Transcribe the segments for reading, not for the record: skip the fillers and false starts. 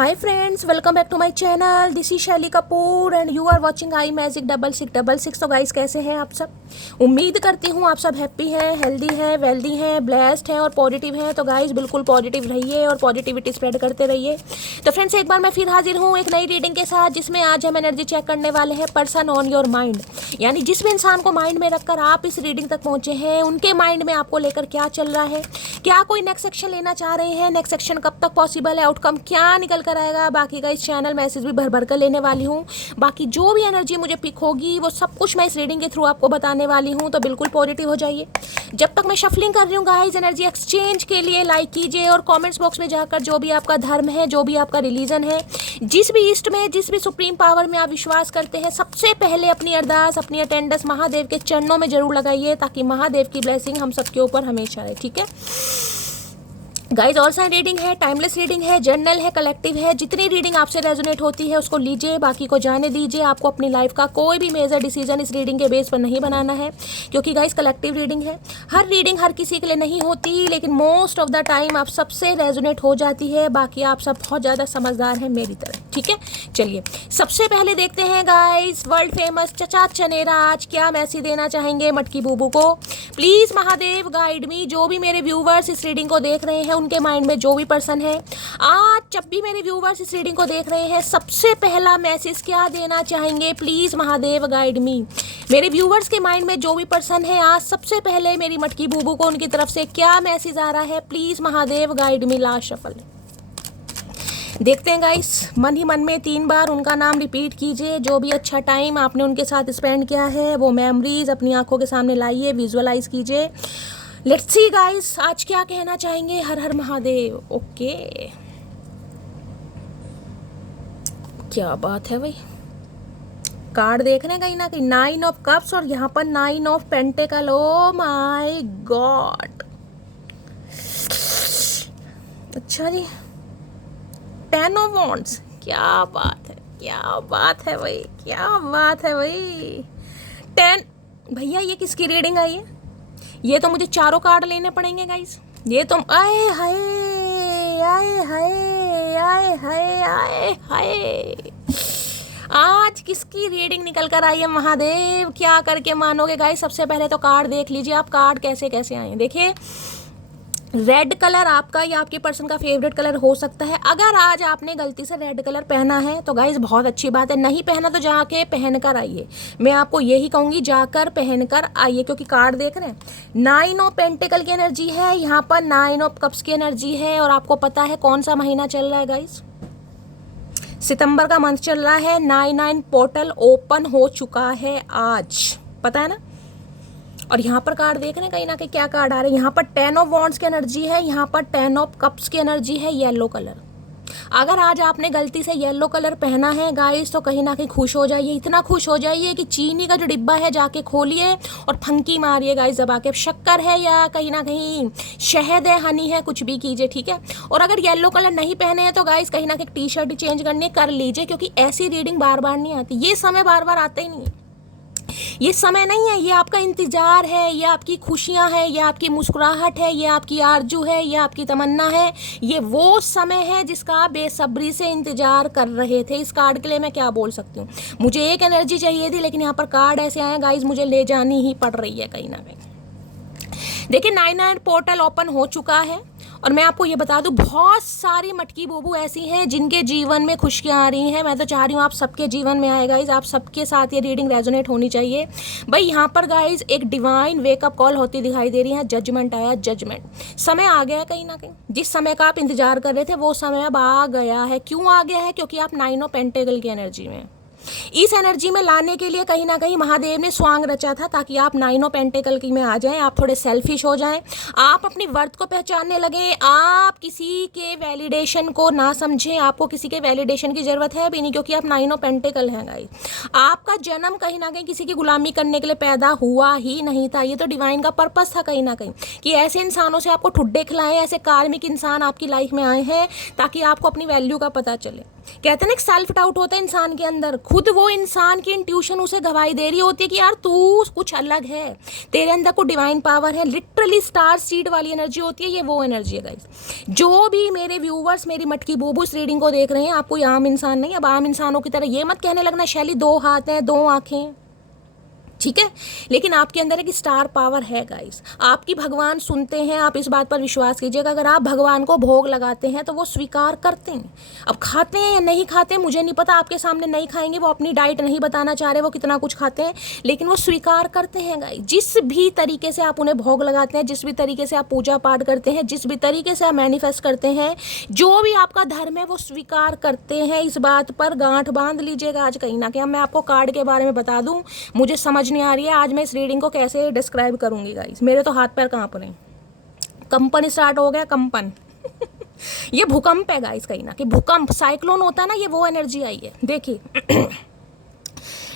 Hi friends, welcome back to my channel. This is Shaili Kapoor and you are watching I magic 6666। तो guys कैसे हैं आप सब? उम्मीद करती हूँ आप सब हैप्पी हैं, हेल्दी हैं, वेल्दी हैं, ब्लेस्ड हैं और पॉजिटिव हैं। तो गाइस बिल्कुल पॉजिटिव रहिए और पॉजिटिविटी स्प्रेड करते रहिए। तो फ्रेंड्स एक बार मैं फिर हाजिर हूँ एक नई रीडिंग के साथ, जिसमें आज हम एनर्जी चेक करने वाले हैं पर्सन ऑन योर माइंड। यानी जिस भी इंसान को माइंड में रखकर आप इस रीडिंग तक पहुंचे हैं, उनके माइंड में आपको लेकर क्या चल रहा है, क्या कोई नेक्स्ट सेक्शन लेना चाह रहे हैं, नेक्स्ट सेक्शन कब तक पॉसिबल है, आउटकम क्या निकल कर आएगा। बाकी का इस चैनल मैसेज भी भर भर कर लेने वाली हूँ। बाकी जो भी एनर्जी मुझे पिक होगी वो सब कुछ मैं इस रीडिंग के थ्रू आपको बताने वाली हूँ। तो बिल्कुल पॉजिटिव हो जाइए। जब तक मैं शफलिंग कर रही हूँ गाइस, एनर्जी एक्सचेंज के लिए लाइक कीजिए और कमेंट्स बॉक्स में जाकर जो भी आपका धर्म है, जो भी आपका रिलीजन है, जिस भी ईस्ट में, जिस भी सुप्रीम पावर में आप विश्वास करते हैं, सबसे पहले अपनी अरदास, अपनी अटेंडेंस महादेव के चरणों में जरूर लगाइए, ताकि महादेव की ब्लेसिंग हम सबके ऊपर हमेशा रहे। ठीक है गाइज, ऑल साइन रीडिंग है, टाइमलेस रीडिंग है, जर्नल है, कलेक्टिव है। जितनी रीडिंग आपसे रेजोनेट होती है उसको लीजिए, बाकी को जाने दीजिए। आपको अपनी लाइफ का कोई भी मेजर डिसीजन इस रीडिंग के बेस पर नहीं बनाना है, क्योंकि गाइज कलेक्टिव रीडिंग है। हर रीडिंग हर किसी के लिए नहीं होती, लेकिन मोस्ट ऑफ द टाइम आप सबसे रेजोनेट हो जाती है। बाकी आप सब बहुत ज़्यादा समझदार हैं मेरी तरह। ठीक है, चलिए सबसे पहले देखते हैं गाइज, वर्ल्ड फेमस चचा चनेरा आज क्या मैसेज देना चाहेंगे मटकी बूबू को। प्लीज़ महादेव गाइड मी। जो भी मेरे व्यूवर्स इस रीडिंग को देख रहे हैं, उनके माइंड में जो भी पर्सन है, आज जब भी मेरे व्यूवर्स इस रीडिंग को देख रहे हैं, सबसे पहला मैसेज क्या देना चाहेंगे। प्लीज़ महादेव गाइड मी। मेरे व्यूवर्स के माइंड में जो भी पर्सन है, आज सबसे पहले मेरी मटकी बूबू को उनकी तरफ से क्या मैसेज आ रहा है। Please Mahadev guide me. Last shuffle देखते हैं गाइस। मन ही मन में 3 बार उनका नाम रिपीट कीजिए। जो भी अच्छा टाइम आपने उनके साथ स्पेंड किया है, वो मेमोरीज अपनी आंखों के सामने लाइए, विजुअलाइज कीजिए। लेट्स सी गाइस, आज क्या कहना चाहेंगे। हर हर महादेव। ओके, क्या बात है भाई। कार्ड देख रहे हैं कहीं ना कहीं 9 ऑफ कप्स और यहाँ पर 9 of pentacle. Oh my God, अच्छा जी। 10 ऑफ वॉन्ड्स। क्या बात है, क्या बात है भाई, क्या बात है भाई। 10 भैया, ये किसकी रीडिंग आई है? ये तो मुझे चारों कार्ड लेने पड़ेंगे गाइस। ये तो आए हाय आए हाय आए हाय आए हाय। आज किसकी रीडिंग निकल कर आई है महादेव, क्या करके मानोगे गाइस। सबसे पहले तो कार्ड देख लीजिए आप, कार्ड कैसे कैसे आए हैं। देखिए, रेड कलर आपका या आपके पर्सन का फेवरेट कलर हो सकता है। अगर आज आपने गलती से रेड कलर पहना है तो गाइज बहुत अच्छी बात है। नहीं पहना तो जाके पहन कर आइए। मैं आपको यही कहूँगी, जाकर पहन कर आइए, क्योंकि कार्ड देख रहे हैं 9 ऑफ पेंटिकल की एनर्जी है, यहाँ पर 9 ऑफ कप्स की एनर्जी है। और आपको पता है कौन सा महीना चल रहा है गाइज? सितंबर का मंथ चल रहा है। 9 पोर्टल ओपन हो चुका है आज, पता है ना। और यहाँ पर कार्ड देख रहे हैं कहीं ना कहीं क्या कार्ड आ रहे हैं। यहाँ पर 10 ऑफ वॉन्ड्स की एनर्जी है, यहाँ पर 10 ऑफ कप्स की एनर्जी है, येलो कलर। अगर आज आपने गलती से येलो कलर पहना है गाइस, तो कहीं ना कहीं खुश हो जाइए। इतना खुश हो जाइए कि चीनी का जो डिब्बा है जाके खोलिए और फंकी मारिए गाइस दबा के। शक्कर है या कहीं ना कहीं शहद है, हनी है, कुछ भी कीजिए। ठीक है, और अगर येलो कलर नहीं पहने हैं तो गाइस कहीं ना कहीं टी शर्ट चेंज करनी कर लीजिए, क्योंकि ऐसी रीडिंग बार बार नहीं आती। ये समय बार बार आता ही नहीं है। ये समय नहीं है, ये आपका इंतजार है, ये आपकी खुशियां है, ये आपकी मुस्कुराहट है, ये आपकी आरजू है, ये आपकी तमन्ना है। ये वो समय है जिसका आप बेसब्री से इंतजार कर रहे थे। इस कार्ड के लिए मैं क्या बोल सकती हूँ। मुझे एक एनर्जी चाहिए थी, लेकिन यहाँ पर कार्ड ऐसे आए गाइज, मुझे ले जानी ही पड़ रही है कहीं ना कहीं। देखिए 9 पोर्टल ओपन हो चुका है। और मैं आपको ये बता दूं, बहुत सारी मटकी बूबू ऐसी हैं जिनके जीवन में खुशियाँ आ रही हैं। मैं तो चाह रही हूँ आप सबके जीवन में आए गाइज, आप सबके साथ ये रीडिंग रेजोनेट होनी चाहिए भाई। यहाँ पर गाइज एक डिवाइन वेकअप कॉल होती दिखाई दे रही है। जजमेंट आया, जजमेंट समय आ गया है कहीं ना कहीं। जिस समय का आप इंतजार कर रहे थे वो समय अब आ गया है। क्यों आ गया है? क्योंकि आप 9 ऑफ पेंटिकल की एनर्जी में, इस एनर्जी में लाने के लिए कहीं ना कहीं महादेव ने स्वांग रचा था, ताकि आप 9 ऑफ पेंटिकल की में आ जाएं। आप थोड़े सेल्फिश हो जाएं, आप अपनी वर्थ को पहचानने लगें, आप किसी के वैलिडेशन को ना समझें। आपको किसी के वैलिडेशन की जरूरत है भी नहीं, क्योंकि आप 9 ऑफ पेंटिकल हैं गाइस। आपका जन्म कहीं ना कहीं किसी की गुलामी करने के लिए पैदा हुआ ही नहीं था। ये तो डिवाइन का पर्पस था कहीं ना कहीं, कि ऐसे इंसानों से आपको ठुड्डे खिलाएं। ऐसे कार्मिक इंसान आपकी लाइफ में आए हैं ताकि आपको अपनी वैल्यू का पता चले। कहते हैं ना, सेल्फ डाउट होता है इंसान के अंदर, खुद वो इंसान की इंट्यूशन उसे गवाही दे रही होती है कि यार तू कुछ अलग है, तेरे अंदर को डिवाइन पावर है। लिटरली स्टार सीड वाली एनर्जी होती है, ये वो एनर्जी है गाइस। जो भी मेरे व्यूवर्स मेरी मटकी बोबू इस रीडिंग को देख रहे हैं, आप कोई आम इंसान नहीं। अब आम इंसानों की तरह ये मत कहने लगना शैली 2 हाथ हैं 2 आंखें हैं, ठीक है, लेकिन आपके अंदर एक स्टार पावर है गाइस। आपकी भगवान सुनते हैं, आप इस बात पर विश्वास कीजिएगा। अगर आप भगवान को भोग लगाते हैं तो वो स्वीकार करते हैं। अब खाते हैं या नहीं खाते हैं मुझे नहीं पता, आपके सामने नहीं खाएंगे, वो अपनी डाइट नहीं बताना चाह रहे वो कितना कुछ खाते हैं, लेकिन वो स्वीकार करते हैं गाइस। जिस भी तरीके से आप उन्हें भोग लगाते हैं, जिस भी तरीके से आप पूजा पाठ करते हैं, जिस भी तरीके से आप मैनिफेस्ट करते हैं, जो भी आपका धर्म है वो स्वीकार करते हैं। इस बात पर गांठ बांध लीजिएगा आज कहीं ना कहीं। मैं आपको कार्ड के बारे में बता दूं, मुझे समझ नहीं आ रही है आज मैं इस रीडिंग को कैसे डिस्क्राइब करूंगी गाइस। मेरे तो हाथ पैर कांप रहे हैं, कंपन स्टार्ट हो गया, कंपन ये भूकंप है गाइस, कहीं ना कहीं भूकंप, साइक्लोन होता है ना, ये वो एनर्जी आई है। देखिए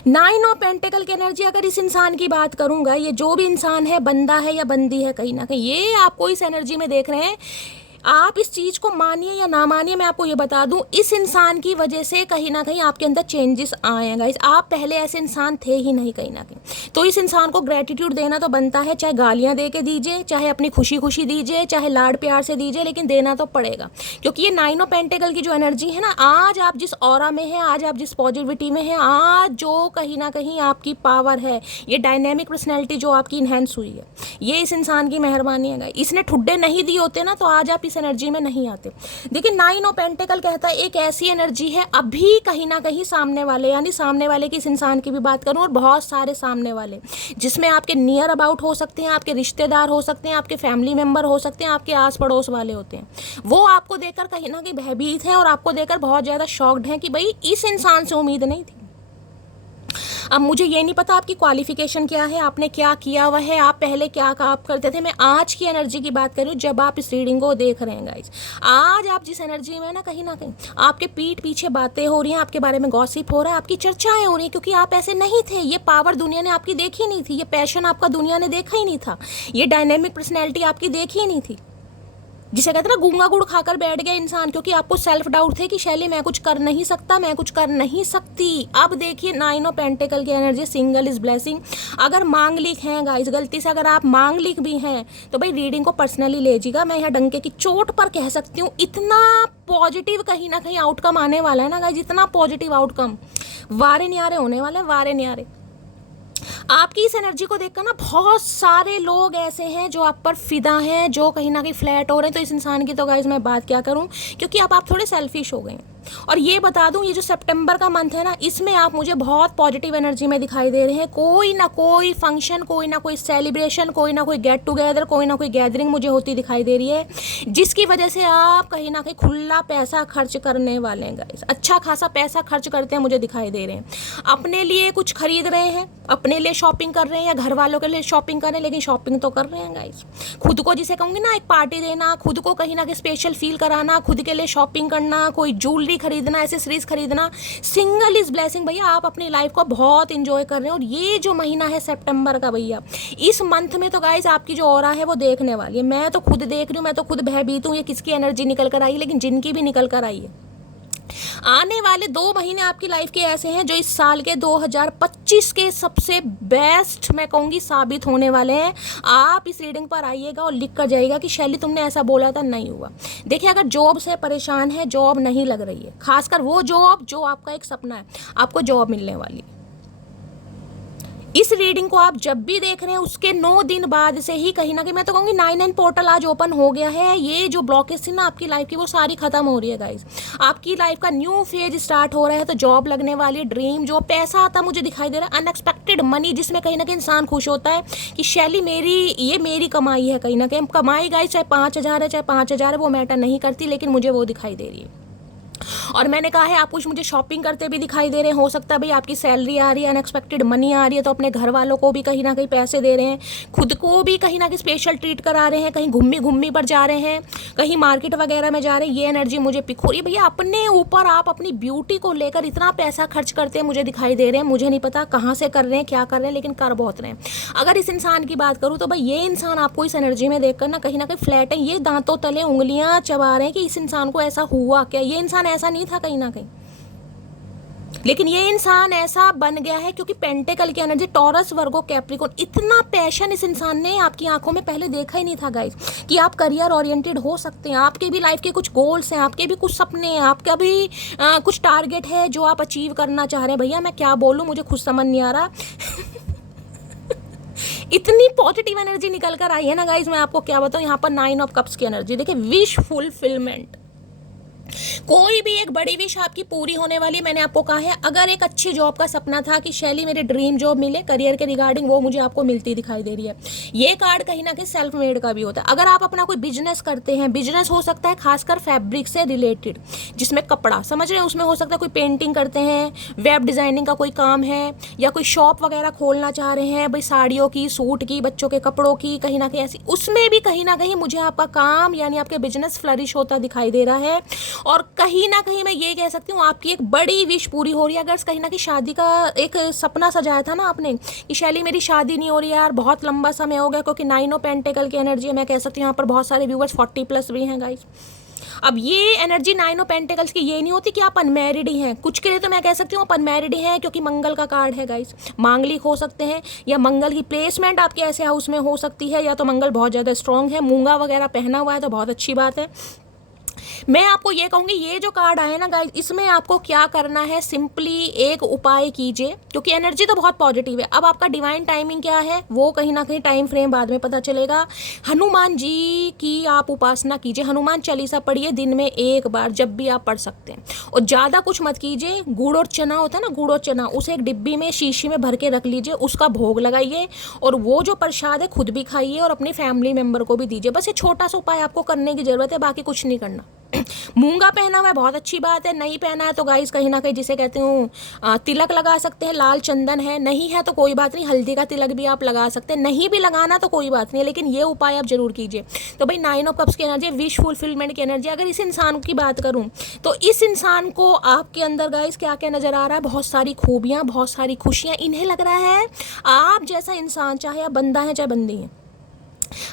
9 ऑफ पेंटिकल की एनर्जी, अगर इस इंसान की बात करूंगा, ये जो भी इंसान है, बंदा है या बंदी है, कहीं ना कहीं ये आपको इस एनर्जी में देख रहे हैं। आप इस चीज़ को मानिए या ना मानिए, मैं आपको ये बता दूं, इस इंसान की वजह से कहीं ना कहीं आपके अंदर चेंजेस आए हैं गाइस। आप पहले ऐसे इंसान थे ही नहीं कहीं ना कहीं। तो इस इंसान को ग्रेटिट्यूड देना तो बनता है, चाहे गालियां दे के दीजिए, चाहे अपनी खुशी खुशी दीजिए, चाहे लाड प्यार से दीजिए, लेकिन देना तो पड़ेगा। क्योंकि ये 9 ऑफ पेंटिकल की जो एनर्जी है ना, आज आप जिस ऑरा में हैं, आज आप जिस पॉजिटिविटी में हैं, आज जो कहीं ना कहीं आपकी पावर है, ये डायनेमिक पर्सनैलिटी जो आपकी इन्हेंस हुई है, ये इस इंसान की मेहरबानी है गाइस। इसने ठुड्डे नहीं दिए होते ना तो आज आप एनर्जी में नहीं आते। देखिए 9 ऑफ पेंटिकल कहता है एक ऐसी एनर्जी है, अभी कहीं ना कहीं सामने वाले, यानी सामने वाले की, इस इंसान की भी बात करूं, और बहुत सारे सामने वाले, जिसमें आपके नियर अबाउट हो सकते हैं, आपके रिश्तेदार हो सकते हैं, आपके फैमिली मेंबर हो सकते हैं, आपके आस पड़ोस वाले होते हैं, वो आपको देखकर कहीं ना कहीं भयभीत हैं और आपको देखकर बहुत ज़्यादा शॉक्ड हैं कि भाई इस इंसान से उम्मीद नहीं थी। अब मुझे ये नहीं पता आपकी क्वालिफिकेशन क्या है, आपने क्या किया हुआ है, आप पहले क्या काम करते थे। मैं आज की एनर्जी की बात कर रही हूँ जब आप इस रीडिंग को देख रहे हैं गाइस। आज आप जिस एनर्जी में ना कहीं आपके पीठ पीछे बातें हो रही हैं, आपके बारे में गॉसिप हो रहा है, आपकी चर्चाएं हो रही हैं, क्योंकि आप ऐसे नहीं थे। ये पावर दुनिया ने आपकी देखी नहीं थी, ये पैशन आपका दुनिया ने देखा ही नहीं था, ये डायनेमिक पर्सनैलिटी आपकी देखी ही नहीं थी। जिसे कहते हैं ना गूंगा गुड़ खाकर बैठ गया इंसान, क्योंकि आपको सेल्फ डाउट थे कि शैली मैं कुछ कर नहीं सकता, मैं कुछ कर नहीं सकती। अब देखिए 9 ऑफ पेंटिकल की एनर्जी, सिंगल इज ब्लेसिंग। अगर मांगलिक हैं गाइस, गलती से अगर आप मांगलिक भी हैं तो भाई रीडिंग को पर्सनली लीजिएगा। मैं यहाँ डंके की चोट पर कह सकती हूँ, इतना पॉजिटिव कहीं ना कहीं आउटकम आने वाला है ना गाइस, इतना पॉजिटिव आउटकम, वारे न्यारे होने वाले हैं, वारे न्यारे। आपकी इस एनर्जी को देखकर ना बहुत सारे लोग ऐसे हैं जो आप पर फिदा हैं, जो कहीं ना कहीं फ्लैट हो रहे हैं। तो इस इंसान की तो गाइस मैं बात क्या करूं, क्योंकि अब आप थोड़े सेल्फिश हो गए हैं। और ये बता दूं, ये जो सितंबर का मंथ है ना, इसमें आप मुझे बहुत पॉजिटिव एनर्जी में दिखाई दे रहे हैं। कोई ना कोई फंक्शन, कोई ना कोई सेलिब्रेशन, कोई ना कोई गेट टुगेदर, कोई ना कोई गैदरिंग मुझे होती दिखाई दे रही है, जिसकी वजह से आप कहीं ना कहीं खुला पैसा खर्च करने वाले हैं गाइस। अच्छा खासा पैसा खर्च करते हैं मुझे दिखाई दे रहे हैं। अपने लिए कुछ खरीद रहे हैं, अपने लिए शॉपिंग कर रहे हैं, या घर वालों के लिए शॉपिंग कर रहे हैं, लेकिन शॉपिंग तो कर रहे हैं गाइस। खुद को जिसे कहूँगी ना, एक पार्टी देना, खुद को कहीं ना कहीं स्पेशल फील कराना, खुद के लिए शॉपिंग करना, कोई ज्वेलरी खरीदना, एसेसरीज खरीदना, सिंगल इज ब्लेसिंग। भैया आप अपनी लाइफ को बहुत इंजॉय कर रहे हैं। और ये जो महीना है सितंबर का भैया, इस मंथ में तो गाइस आपकी जो ऑरा है वो देखने वाली है। मैं तो खुद देख रही हूँ, मैं तो खुद भयभीत हूँ ये किसकी एनर्जी निकल कर आई है, लेकिन जिनकी भी निकल कर आई है। आने वाले 2 महीने आपकी लाइफ के ऐसे हैं जो इस साल के 2025 के सबसे बेस्ट मैं कहूँगी साबित होने वाले हैं। आप इस रीडिंग पर आइएगा और लिख कर जाइएगा कि शैली तुमने ऐसा बोला था, नहीं हुआ। देखिए अगर जॉब से परेशान है, जॉब नहीं लग रही है, खासकर वो जॉब जो आपका एक सपना है, आपको जॉब मिलने वाली है। इस रीडिंग को आप जब भी देख रहे हैं उसके 9 दिन बाद से ही कहीं ना कहीं मैं तो कहूँगी 9 पोर्टल आज ओपन हो गया है। ये जो ब्लॉकेज थी ना आपकी लाइफ की, वो सारी खत्म हो रही है गाइस। आपकी लाइफ का न्यू फेज स्टार्ट हो रहा है। तो जॉब लगने वाली है, ड्रीम जॉब, पैसा आता मुझे दिखाई दे रहा है, अनएक्सपेक्टेड मनी, जिसमें कहीं ना कहीं इंसान खुश होता है कि शैली ये मेरी कमाई है। कहीं ना कहीं कमाई गाइस चाहे 5,000 है, चाहे 5,000 है, वो मैटर नहीं करती, लेकिन मुझे वो दिखाई दे रही है। और मैंने कहा है आप कुछ मुझे शॉपिंग करते भी दिखाई दे रहे हैं। हो सकता है भाई आपकी सैलरी आ रही है, अनएक्सपेक्टेड मनी आ रही है, तो अपने घर वालों को भी कहीं ना कहीं पैसे दे रहे हैं, खुद को भी कहीं ना कहीं स्पेशल ट्रीट करा रहे हैं, कहीं घूमी पर जा रहे हैं, कहीं मार्केट वगैरह में जा रहे हैं। ये एनर्जी मुझे पिक हो रही है। भैया अपने ऊपर आप अपनी ब्यूटी को लेकर इतना पैसा खर्च करते हैं मुझे दिखाई दे रहे हैं। मुझे नहीं पता कहाँ से कर रहे हैं, क्या कर रहे हैं, लेकिन कर बहुत रहे हैं। अगर इस इंसान की बात करूँ तो भाई ये इंसान आपको इस एनर्जी में देखकर ना कहीं फ्लैट है। ये दांतों तले उंगलियां चबा रहे हैं कि इस इंसान को ऐसा हुआ क्या। ये इंसान ऐसा नहीं था कहीं ना कहीं। लेकिन ये इंसान ऐसा बन गया है क्योंकि पेंटेकल की एनर्जी, टॉरस, वर्गो, कैप्रिकॉर्न, इतना पैशन इस इंसान ने आपकी आंखों में पहले देखा ही नहीं था गाइस कि आप करियर ओरिएंटेड हो सकते हैं। आपके भी लाइफ के कुछ गोल्स हैं, आपके भी कुछ सपने हैं, आपका भी कुछ टारगेट है जो आप अचीव करना चाह रहे हैं। भैया मैं क्या बोलूँ, मुझे खुद समझ नहीं आ रहा। इतनी पॉजिटिव एनर्जी निकल कर आई है ना गाइस, मैं आपको क्या बताऊँ। यहाँ पर 9 ऑफ कप्स की एनर्जी देखिए, विश फुलफिलमेंट। कोई भी एक बड़ी विश आपकी पूरी होने वाली है। मैंने आपको कहा है, अगर एक अच्छी जॉब का सपना था कि शैली मेरे ड्रीम जॉब मिले करियर के रिगार्डिंग, वो मुझे आपको मिलती दिखाई दे रही है। ये कार्ड कहीं ना कहीं सेल्फ मेड का भी होता है। अगर आप अपना कोई बिजनेस करते हैं, बिजनेस हो सकता है खासकर फैब्रिक से रिलेटेड, जिसमें कपड़ा, समझ रहे हैं, उसमें हो सकता है कोई पेंटिंग करते हैं, वेब डिजाइनिंग का कोई काम है, या कोई शॉप वगैरह खोलना चाह रहे हैं भाई, साड़ियों की, सूट की, बच्चों के कपड़ों की, कहीं ना कहीं ऐसी, उसमें भी कहीं ना कहीं मुझे आपका काम यानी आपके बिजनेस फ्लरिश होता दिखाई दे रहा है। और कहीं ना कहीं मैं ये कह सकती हूँ आपकी एक बड़ी विश पूरी हो रही है। अगर कहीं ना कहीं शादी का एक सपना सजाया था ना आपने कि शैली मेरी शादी नहीं हो रही यार, बहुत लंबा समय हो गया, क्योंकि 9 ऑफ पेंटेकल की एनर्जी है। मैं कह सकती हूँ यहाँ पर बहुत सारे व्यूवर्स 40+ भी हैं गाइस। अब ये एनर्जी 9 ऑफ पेंटेकल्स की ये नहीं होती कि आप अनमैरिड ही हैं। कुछ के लिए तो मैं कह सकती हूँ आप अनमैरिड ही हैं, क्योंकि मंगल का कार्ड है गाइस। मांगलिक हो सकते हैं, या मंगल की प्लेसमेंट आपके ऐसे हाउस में हो सकती है, या तो मंगल बहुत ज़्यादा स्ट्रॉन्ग है, मूंगा वगैरह पहना हुआ है तो बहुत अच्छी बात है। मैं आपको ये कहूँगी, ये जो कार्ड आए ना गाइस, इसमें आपको क्या करना है, सिंपली एक उपाय कीजिए, क्योंकि एनर्जी तो बहुत पॉजिटिव है। अब आपका डिवाइन टाइमिंग क्या है वो कहीं ना कहीं टाइम फ्रेम बाद में पता चलेगा। हनुमान जी की आप उपासना कीजिए, हनुमान चालीसा पढ़िए दिन में 1 बार, जब भी आप पढ़ सकते हैं। और ज़्यादा कुछ मत कीजिए। गुड़ और चना होता है ना, गुड़ और चना, उसे एक डिब्बी में, शीशी में भर के रख लीजिए, उसका भोग लगाइए, और वो जो प्रसाद है खुद भी खाइए और अपने फैमिली मेम्बर को भी दीजिए। बस ये छोटा सा उपाय आपको करने की ज़रूरत है, बाकी कुछ नहीं करना। मूंगा पहना हुआ है बहुत अच्छी बात है, नहीं पहना है तो गाइस कहीं ना कहीं जिसे कहते हूँ तिलक लगा सकते हैं, लाल चंदन है, नहीं है तो कोई बात नहीं, हल्दी का तिलक भी आप लगा सकते हैं, नहीं भी लगाना तो कोई बात नहीं, लेकिन ये उपाय आप जरूर कीजिए। तो भाई 9 ऑफ कप्स की एनर्जी, विश फुलफिलमेंट की एनर्जी। अगर इस इंसान की बात करूँ तो इस इंसान को आपके अंदर गाइस क्या क्या नजर आ रहा है, बहुत सारी खूबियाँ, बहुत सारी खुशियाँ। इन्हें लग रहा है आप जैसा इंसान, चाहे आप बंदा है चाहे बंदी है,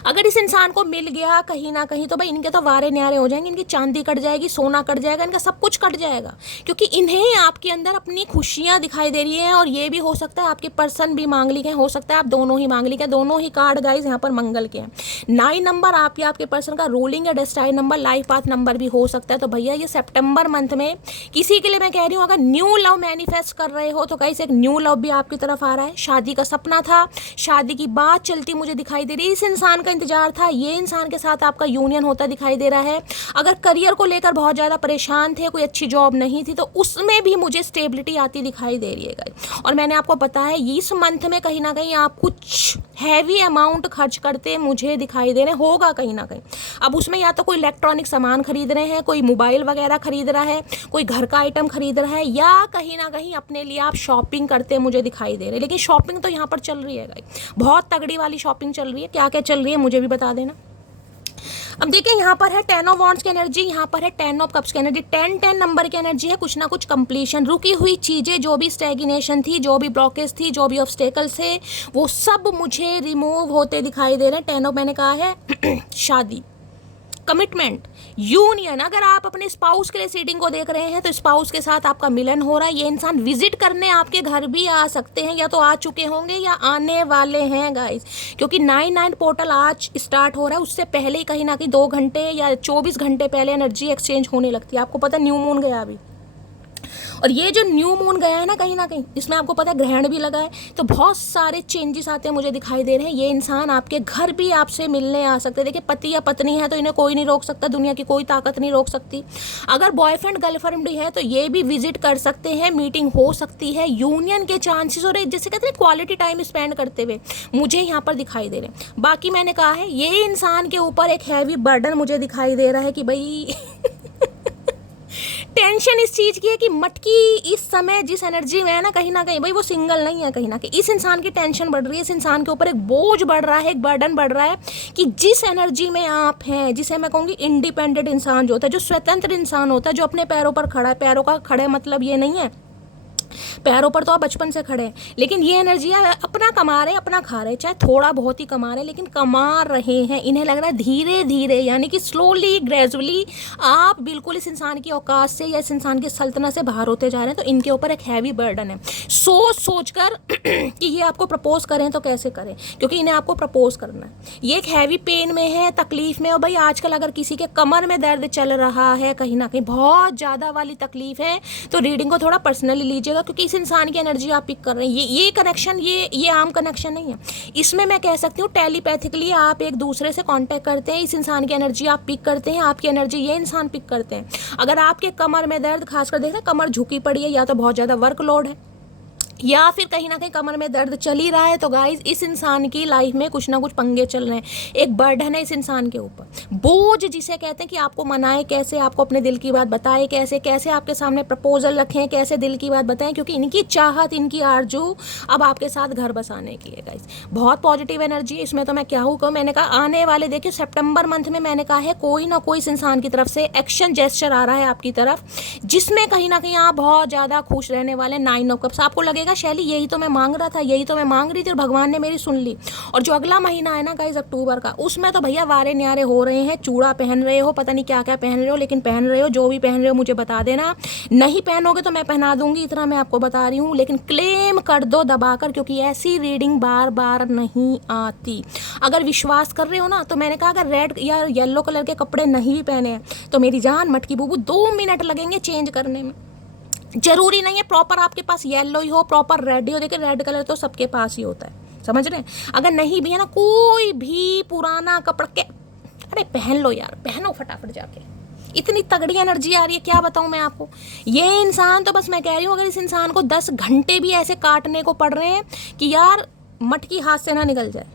अगर इस इंसान को मिल गया कहीं ना कहीं तो भाई इनके तो वारे न्यारे हो जाएंगे, इनकी चांदी कट जाएगी, सोना कट जाएगा, इनका सब कुछ कट जाएगा, क्योंकि इन्हें आपके अंदर अपनी खुशियां दिखाई दे रही हैं। और ये भी हो सकता है आपके पर्सन भी मांगलिक हैं, हो सकता है आप दोनों ही मांगलिक हैं। दोनों ही कार्ड गाइज यहाँ पर मंगल के हैं। 9 नंबर आपके पर्सन का रूलिंग या destined number, life path number भी हो सकता है। तो भैया ये सितंबर मंथ में किसी के लिए मैं कह रही हूँ, अगर न्यू लव मैनिफेस्ट कर रहे हो तो गाइस एक न्यू लव भी आपकी तरफ आ रहा है। शादी का सपना था, शादी की बात चलती मुझे दिखाई दे रही है, इस इंसान का इंतजार था, ये इंसान के साथ आपका यूनियन होता दिखाई दे रहा है। अगर करियर को लेकर बहुत ज़्यादा परेशान थे, कोई अच्छी जॉब नहीं थी, तो उसमें भी मुझे स्टेबिलिटी आती दिखाई दे रही है। और मैंने आपको बताया इस मंथ में कहीं ना कहीं आप कुछ हैवी अमाउंट खर्च करते मुझे दिखाई दे रहे होगा कहीं ना कहीं। अब उसमें या तो कोई इलेक्ट्रॉनिक सामान खरीद रहे हैं, कोई मोबाइल वगैरह खरीद रहा है, कोई घर का आइटम खरीद रहा है, या कहीं ना कहीं अपने लिए आप शॉपिंग करते मुझे दिखाई दे रहे हैं। लेकिन शॉपिंग तो यहाँ पर चल रही है गाइस, बहुत तगड़ी वाली शॉपिंग चल रही है। क्या क्या चल रही है मुझे भी बता देना। अब देखिए यहाँ पर है 10 ऑफ वॉन्ड्स की एनर्जी, यहाँ पर है 10 ऑफ कप्स की एनर्जी। 10 नंबर की एनर्जी है, कुछ ना कुछ कंप्लीशन, रुकी हुई चीज़ें, जो भी स्टैग्नेशन थी, जो भी ब्लॉकेज थी, जो भी ऑब्स्टेकल्स थे, वो सब मुझे रिमूव होते दिखाई दे रहे हैं। 10 ऑफ मैंने कहा है शादी, कमिटमेंट, यूनियन। अगर आप अपने स्पाउस के लिए सीडिंग को देख रहे हैं तो स्पाउस के साथ आपका मिलन हो रहा है। ये इंसान विजिट करने आपके घर भी आ सकते हैं, या तो आ चुके होंगे या आने वाले हैं गाइस, क्योंकि 9/9 पोर्टल आज स्टार्ट हो रहा है। उससे पहले ही कहीं ना कहीं 2 घंटे या 24 घंटे पहले एनर्जी एक्सचेंज होने लगती है। आपको पता न्यू मून गया अभी, और ये जो न्यू मून गया है ना कहीं ना कहीं, इसमें आपको पता है ग्रहण भी लगा है, तो बहुत सारे चेंजेस आते हैं मुझे दिखाई दे रहे हैं। ये इंसान आपके घर भी आपसे मिलने आ सकते हैं। देखिए पति या पत्नी है तो इन्हें कोई नहीं रोक सकता, दुनिया की कोई ताकत नहीं रोक सकती। अगर बॉयफ्रेंड गर्लफ्रेंड भी है तो ये भी विजिट कर सकते हैं, मीटिंग हो सकती है, यूनियन के चांसेस, और जिसे कहते हैं क्वालिटी टाइम स्पेंड करते हुए मुझे यहाँ पर दिखाई दे रहे हैं। बाकी मैंने कहा है ये इंसान के ऊपर एक हैवी बर्डन मुझे दिखाई दे रहा है कि भाई टेंशन इस चीज़ की है कि मटकी इस समय जिस एनर्जी में है ना कहीं भाई वो सिंगल नहीं है। कहीं ना कहीं इस इंसान की टेंशन बढ़ रही है, इस इंसान के ऊपर एक बोझ बढ़ रहा है, एक बर्डन बढ़ रहा है कि जिस एनर्जी में आप हैं, जिसे मैं कहूँगी इंडिपेंडेंट इंसान जो होता है, जो स्वतंत्र इंसान होता है, जो अपने पैरों पर खड़ा है। पैरों का खड़े मतलब ये नहीं है पैरों पर तो आप बचपन से खड़े हैं, लेकिन ये एनर्जी अपना कमा रहे, अपना खा रहे, चाहे थोड़ा बहुत ही कमा रहे, लेकिन कमा रहे हैं। इन्हें लग रहा है धीरे धीरे, यानी कि स्लोली ग्रेजुअली आप बिल्कुल इस इंसान की औकात से या इस इंसान की सल्तनत से बाहर होते जा रहे हैं। तो इनके ऊपर एक हैवी बर्डन है। सोच कर कि ये आपको प्रपोज करें तो कैसे करें, क्योंकि इन्हें आपको प्रपोज करना है। ये एक हैवी पेन में है, तकलीफ में। और भाई आजकल अगर किसी के कमर में दर्द चल रहा है, कहीं ना कहीं बहुत ज़्यादा वाली तकलीफ है, तो रीडिंग को थोड़ा पर्सनली लीजिएगा, क्योंकि इस इंसान की एनर्जी आप पिक कर रहे हैं। ये कनेक्शन ये आम कनेक्शन नहीं है। इसमें मैं कह सकती हूँ टेलीपैथिकली आप एक दूसरे से कांटेक्ट करते हैं, इस इंसान की एनर्जी आप पिक करते हैं, आपकी एनर्जी ये इंसान पिक करते हैं। अगर आपके कमर में दर्द, खासकर देख रहे हैं कमर झुकी पड़ी है, या तो बहुत ज़्यादा वर्कलोड है, या फिर कहीं ना कहीं कमर में दर्द चल ही रहा है, तो गाइज इस इंसान की लाइफ में कुछ ना कुछ पंगे चल रहे हैं। एक बर्डन है इस इंसान के ऊपर, बोझ जिसे कहते हैं कि आपको मनाए कैसे, आपको अपने दिल की बात बताए कैसे, कैसे आपके सामने प्रपोजल रखें, कैसे दिल की बात बताएं, क्योंकि इनकी चाहत, इनकी आरजू अब आपके साथ घर बसाने की है। गाइज बहुत पॉजिटिव एनर्जी है इसमें। तो मैं क्या कहूँ, मैंने कहा आने वाले, देखिए सितंबर मंथ में मैंने कहा है कोई ना कोई इस इंसान की तरफ से एक्शन जेस्चर आ रहा है आपकी तरफ, जिसमें कहीं ना कहीं आप बहुत ज़्यादा खुश रहने वाले। 9 ऑफ कप्स, आपको लगेगा शैली यही तो मैं मांग रहा था, यही तो मैं मांग रही थी और भगवान ने मेरी सुन ली। और जो अगला महीना है ना गाइस अक्टूबर का, उसमें तो भैया वारे न्यारे हो रहे हैं। चूड़ा पहन रहे हो, पता नहीं क्या क्या पहन रहे हो, लेकिन पहन रहे हो। जो भी पहन रहे हो मुझे बता देना, नहीं पहनोगे तो मैं पहना दूंगी, इतना मैं आपको बता रही हूँ। लेकिन क्लेम कर दो दबाकर, क्योंकि ऐसी रीडिंग बार बार नहीं आती। अगर विश्वास कर रहे हो ना, तो मैंने कहा अगर रेड या येलो कलर के कपड़े नहीं भी पहने हैं तो मेरी जान मटकी बूबू 2 मिनट लगेंगे चेंज करने में। जरूरी नहीं है प्रॉपर आपके पास येलो ही हो, प्रॉपर रेड ही हो। देखिए रेड कलर तो सबके पास ही होता है, समझ रहे हैं। अगर नहीं भी है ना, कोई भी पुराना कपड़ा के अरे पहन लो यार, पहनो फटाफट जाके। इतनी तगड़ी एनर्जी आ रही है, क्या बताऊं मैं आपको। ये इंसान तो बस मैं कह रही हूँ, अगर इस इंसान को 10 घंटे भी ऐसे काटने को पड़ रहे हैं कि यार मटकी हाथ से ना निकल जाए,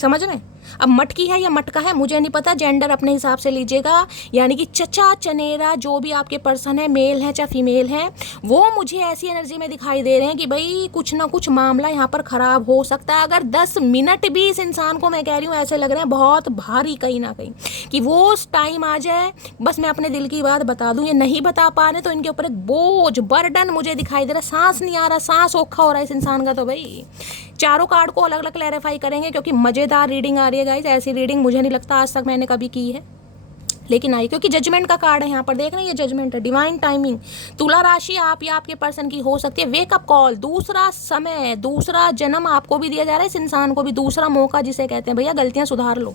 समझ रहे हैं। अब मटकी है या मटका है मुझे नहीं पता, जेंडर अपने हिसाब से लीजिएगा। यानी कि चचा चनेरा जो भी आपके पर्सन है, मेल है चाहे फीमेल है, वो मुझे ऐसी एनर्जी में दिखाई दे रहे हैं कि भाई कुछ ना कुछ मामला यहाँ पर ख़राब हो सकता है। अगर 10 मिनट भी इस इंसान को, मैं कह रही हूँ, ऐसे लग रहे हैं बहुत भारी कहीं ना कहीं, कि वो टाइम आ जाए बस मैं अपने दिल की बात बता दूँ। ये नहीं बता पा रहे तो इनके ऊपर एक बोझ, बर्डन मुझे दिखाई दे रहा है। सांस नहीं आ रहा, सांस औखा हो रहा है इस इंसान का। तो भाई चारों कार्ड को अलग अलग क्लैरिफाई करेंगे, क्योंकि मज़ेदार रीडिंग आ रही है गाइस। ऐसी रीडिंग मुझे नहीं लगता आज तक मैंने कभी की है, लेकिन आई, क्योंकि जजमेंट का कार्ड है यहाँ पर, देख रहे हैं, ये जजमेंट है, डिवाइन टाइमिंग। तुला राशि आप या आपके पर्सन की हो सकती है। वेकअप कॉल, दूसरा समय, दूसरा जन्म आपको भी दिया जा रहा है, इस इंसान को भी दूसरा मौका, जिसे कहते हैं भैया गलतियाँ सुधार लो।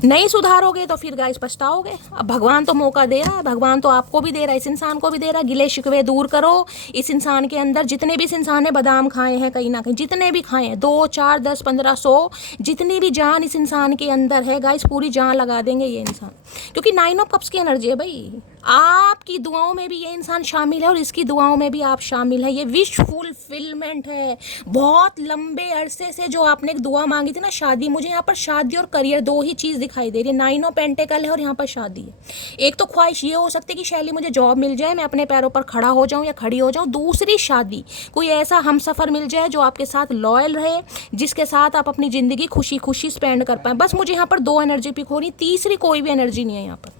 नहीं सुधारोगे तो फिर गाइस पछताओगे। अब भगवान तो मौका दे रहा है, भगवान तो आपको भी दे रहा है, इस इंसान को भी दे रहा है। गिले शिकवे दूर करो इस इंसान के अंदर। जितने भी इस इंसान ने बादाम खाए हैं कहीं ना कहीं, जितने भी खाए हैं, 2, 4, 10, 15, 100, जितनी भी जान इस इंसान के अंदर है गाइस, पूरी जान लगा देंगे ये इंसान, क्योंकि 9 ऑफ कप्स की एनर्जी है भाई। आपकी दुआओं में भी ये इंसान शामिल है और इसकी दुआओं में भी आप शामिल है। ये विश फुलफिलमेंट है। बहुत लंबे अरसे से जो आपने एक दुआ मांगी थी ना, शादी, मुझे यहाँ पर शादी और करियर 2 ही चीज़ दिखाई दे रही है। 9 ऑफ पेंटिकल है और यहाँ पर शादी है। एक तो ख्वाहिश ये हो सकती है कि शैली मुझे जॉब मिल जाए, मैं अपने पैरों पर खड़ा हो जाऊँ या खड़ी हो जाऊँ। दूसरी शादी, कोई ऐसा हम सफ़र मिल जाए जो आपके साथ लॉयल रहे, जिसके साथ आप अपनी ज़िंदगी खुशी खुशी स्पेंड कर पाएँ। बस मुझे यहाँ पर 2 एनर्जी पिक हो रही, तीसरी कोई भी एनर्जी नहीं है यहाँ पर।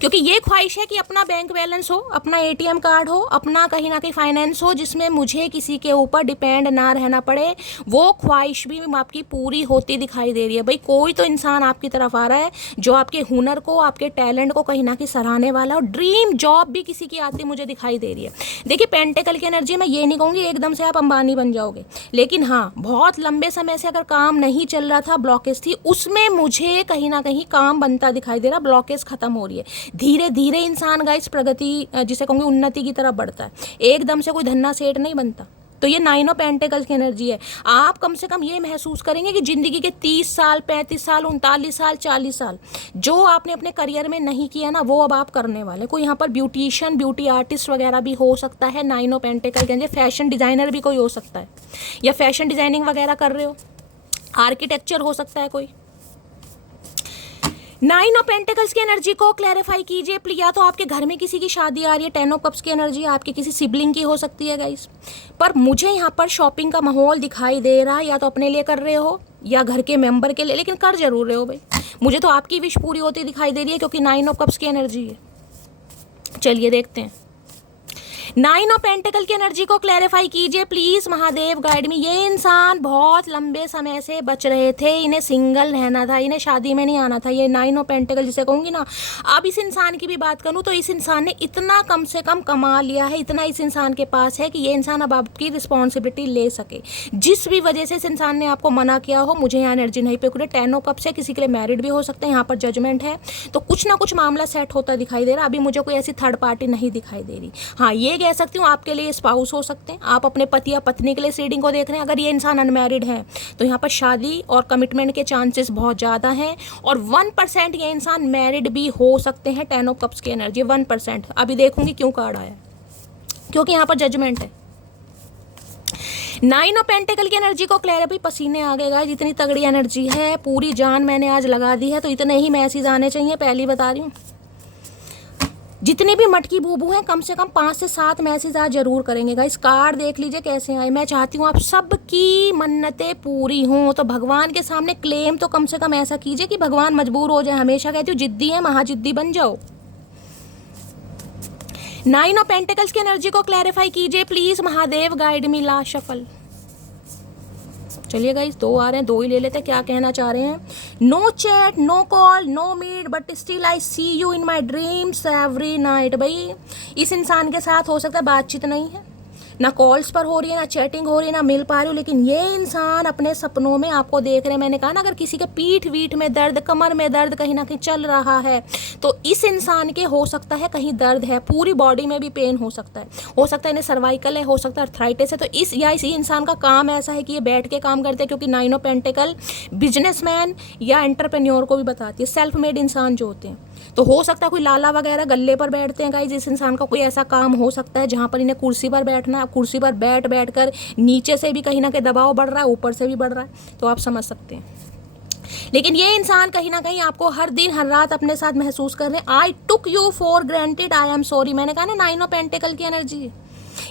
क्योंकि ये ख्वाहिश है कि अपना बैंक बैलेंस हो, अपना एटीएम कार्ड हो, अपना कहीं ना कहीं फाइनेंस हो, जिसमें मुझे किसी के ऊपर डिपेंड ना रहना पड़े। वो ख्वाहिश भी आपकी पूरी होती दिखाई दे रही है। भाई कोई तो इंसान आपकी तरफ आ रहा है जो आपके हुनर को, आपके टैलेंट को कहीं ना कहीं सराहने वाला, और ड्रीम जॉब भी किसी की आती मुझे दिखाई दे रही है। देखिए पेंटिकल की एनर्जी, मैं ये नहीं कहूँगी एकदम से आप अंबानी बन जाओगे, लेकिन हाँ बहुत लंबे समय से अगर काम नहीं चल रहा था, ब्लॉकेज थी, उसमें मुझे कहीं ना कहीं काम बनता दिखाई दे रहा, ब्लॉकेज खत्म हो रही है। धीरे धीरे इंसान गाइस प्रगति, जिसे कहूँगी उन्नति की तरफ बढ़ता है। एकदम से कोई धन्ना सेठ नहीं बनता। तो ये 9 ऑफ पेंटिकल्स की एनर्जी है। आप कम से कम ये महसूस करेंगे कि ज़िंदगी के 30 साल, 35 साल, 39 साल, 40 साल जो आपने अपने करियर में नहीं किया ना, वो अब आप करने वाले। कोई यहाँ पर ब्यूटिशियन, ब्यूटी आर्टिस्ट वगैरह भी हो सकता है। 9 ऑफ पेंटिकल के, फैशन डिज़ाइनर भी कोई हो सकता है, या फैशन डिज़ाइनिंग वगैरह कर रहे हो, आर्किटेक्चर हो सकता है कोई। 9 ऑफ पेंटिकल्स की एनर्जी को क्लैरिफाई कीजिए प्लीज। या तो आपके घर में किसी की शादी आ रही है, 10 ऑफ कप्स की एनर्जी आपके किसी सिबलिंग की हो सकती है गाइस। पर मुझे यहाँ पर शॉपिंग का माहौल दिखाई दे रहा है, या तो अपने लिए कर रहे हो या घर के मेंबर के लिए, लेकिन कर जरूर रहे हो भाई। मुझे तो आपकी विश पूरी होती दिखाई दे रही है, क्योंकि 9 ऑफ कप्स की एनर्जी है। चलिए देखते हैं। नाइन ऑफ पेंटिकल की एनर्जी को क्लैरिफाई कीजिए प्लीज महादेव, गाइड मी। ये इंसान बहुत लंबे समय से बच रहे थे, इन्हें सिंगल रहना था, इन्हें शादी में नहीं आना था। ये नाइन ऑफ पेंटिकल जिसे कहूंगी ना। अब इस इंसान की भी बात करूं तो इस इंसान ने इतना कम से कम कमा लिया है, इतना इस इंसान के पास है कि ये इंसान अब आपकी रिस्पॉन्सिबिलिटी ले सके। जिस भी वजह से इस इंसान ने आपको मना किया हो, मुझे यहाँ एनर्जी नहीं पे। 10 ऑफ कप्स है, किसी के लिए मैरिड भी हो सकते हैं, यहाँ पर जजमेंट है, तो कुछ ना कुछ मामला सेट होता दिखाई दे रहा। अभी मुझे कोई ऐसी थर्ड पार्टी नहीं दिखाई दे रही। हाँ, ये कह सकती हूँ आपके लिए स्पाउस हो सकते हैं, आप अपने पति या पत्नी के लिए रीडिंग को देख रहे हैं। अगर ये इंसान अनमैरिड है तो यहाँ पर शादी और कमिटमेंट के चांसेस बहुत ज़्यादा हैं, और 1% ये इंसान मैरिड भी हो सकते हैं। 10 ऑफ कप्स की एनर्जी 1%। अभी देखूंगी क्यों कार्ड आया, क्योंकि यहाँ पर जजमेंट है। 9 ऑफ पेंटिकल की एनर्जी को क्लियर, पसीने आ गए गाइस, जितनी तगड़ी एनर्जी है, पूरी जान मैंने आज लगा दी है, तो इतने ही मैसेज आने चाहिए, पहली बता रही हूँ। जितनी भी मटकी बूबू हैं, कम से कम 5 से 7 मैसेज आज जरूर करेंगे गाइस। कार्ड देख लीजिए कैसे आए। मैं चाहती हूँ आप सबकी मन्नतें पूरी हों, तो भगवान के सामने क्लेम तो कम से कम ऐसा कीजिए कि भगवान मजबूर हो जाए। हमेशा कहती हूँ जिद्दी है, महाजिद्दी बन जाओ। 9 ऑफ पेंटिकल्स की एनर्जी को क्लैरिफाई कीजिए please Mahadev, guide me. Last shuffle. चलिए गाइस, 2 आ रहे हैं, 2 ही ले लेते हैं। क्या कहना चाह रहे हैं? No chat, no call, no meet, but still I see you in my dreams every night. भाई इस इंसान के साथ हो सकता है बातचीत नहीं है, ना कॉल्स पर हो रही है, ना चैटिंग हो रही है, ना मिल पा रही हो, लेकिन ये इंसान अपने सपनों में आपको देख रहे हैं। मैंने कहा ना, अगर किसी के पीठ वीठ में दर्द, कमर में दर्द कहीं ना कहीं चल रहा है, तो इस इंसान के हो सकता है कहीं दर्द है, पूरी बॉडी में भी पेन हो सकता है इन्हें सर्वाइकल है, हो सकता है अर्थराइटिस है। तो इसी इंसान का काम ऐसा है कि ये बैठ के काम करते हैं, क्योंकि 9 ऑफ पेंटिकल बिजनेसमैन या एंटरप्रेन्योर को भी बताती है, सेल्फ मेड इंसान जो होते हैं। तो हो सकता है कोई लाला वगैरह गल्ले पर बैठते हैं गाइस। इस इंसान का कोई ऐसा काम हो सकता है जहाँ पर इन्हें कुर्सी पर बैठना है, कुर्सी पर बैठ कर नीचे से भी कहीं ना कहीं दबाव बढ़ रहा है, ऊपर से भी बढ़ रहा है, तो आप समझ सकते हैं। लेकिन ये इंसान कहीं ना कहीं आपको हर दिन हर रात अपने साथ महसूस कर रहे हैं। I took you for granted, I am sorry. मैंने कहा ना, 9 ऑफ पेंटिकल की एनर्जी।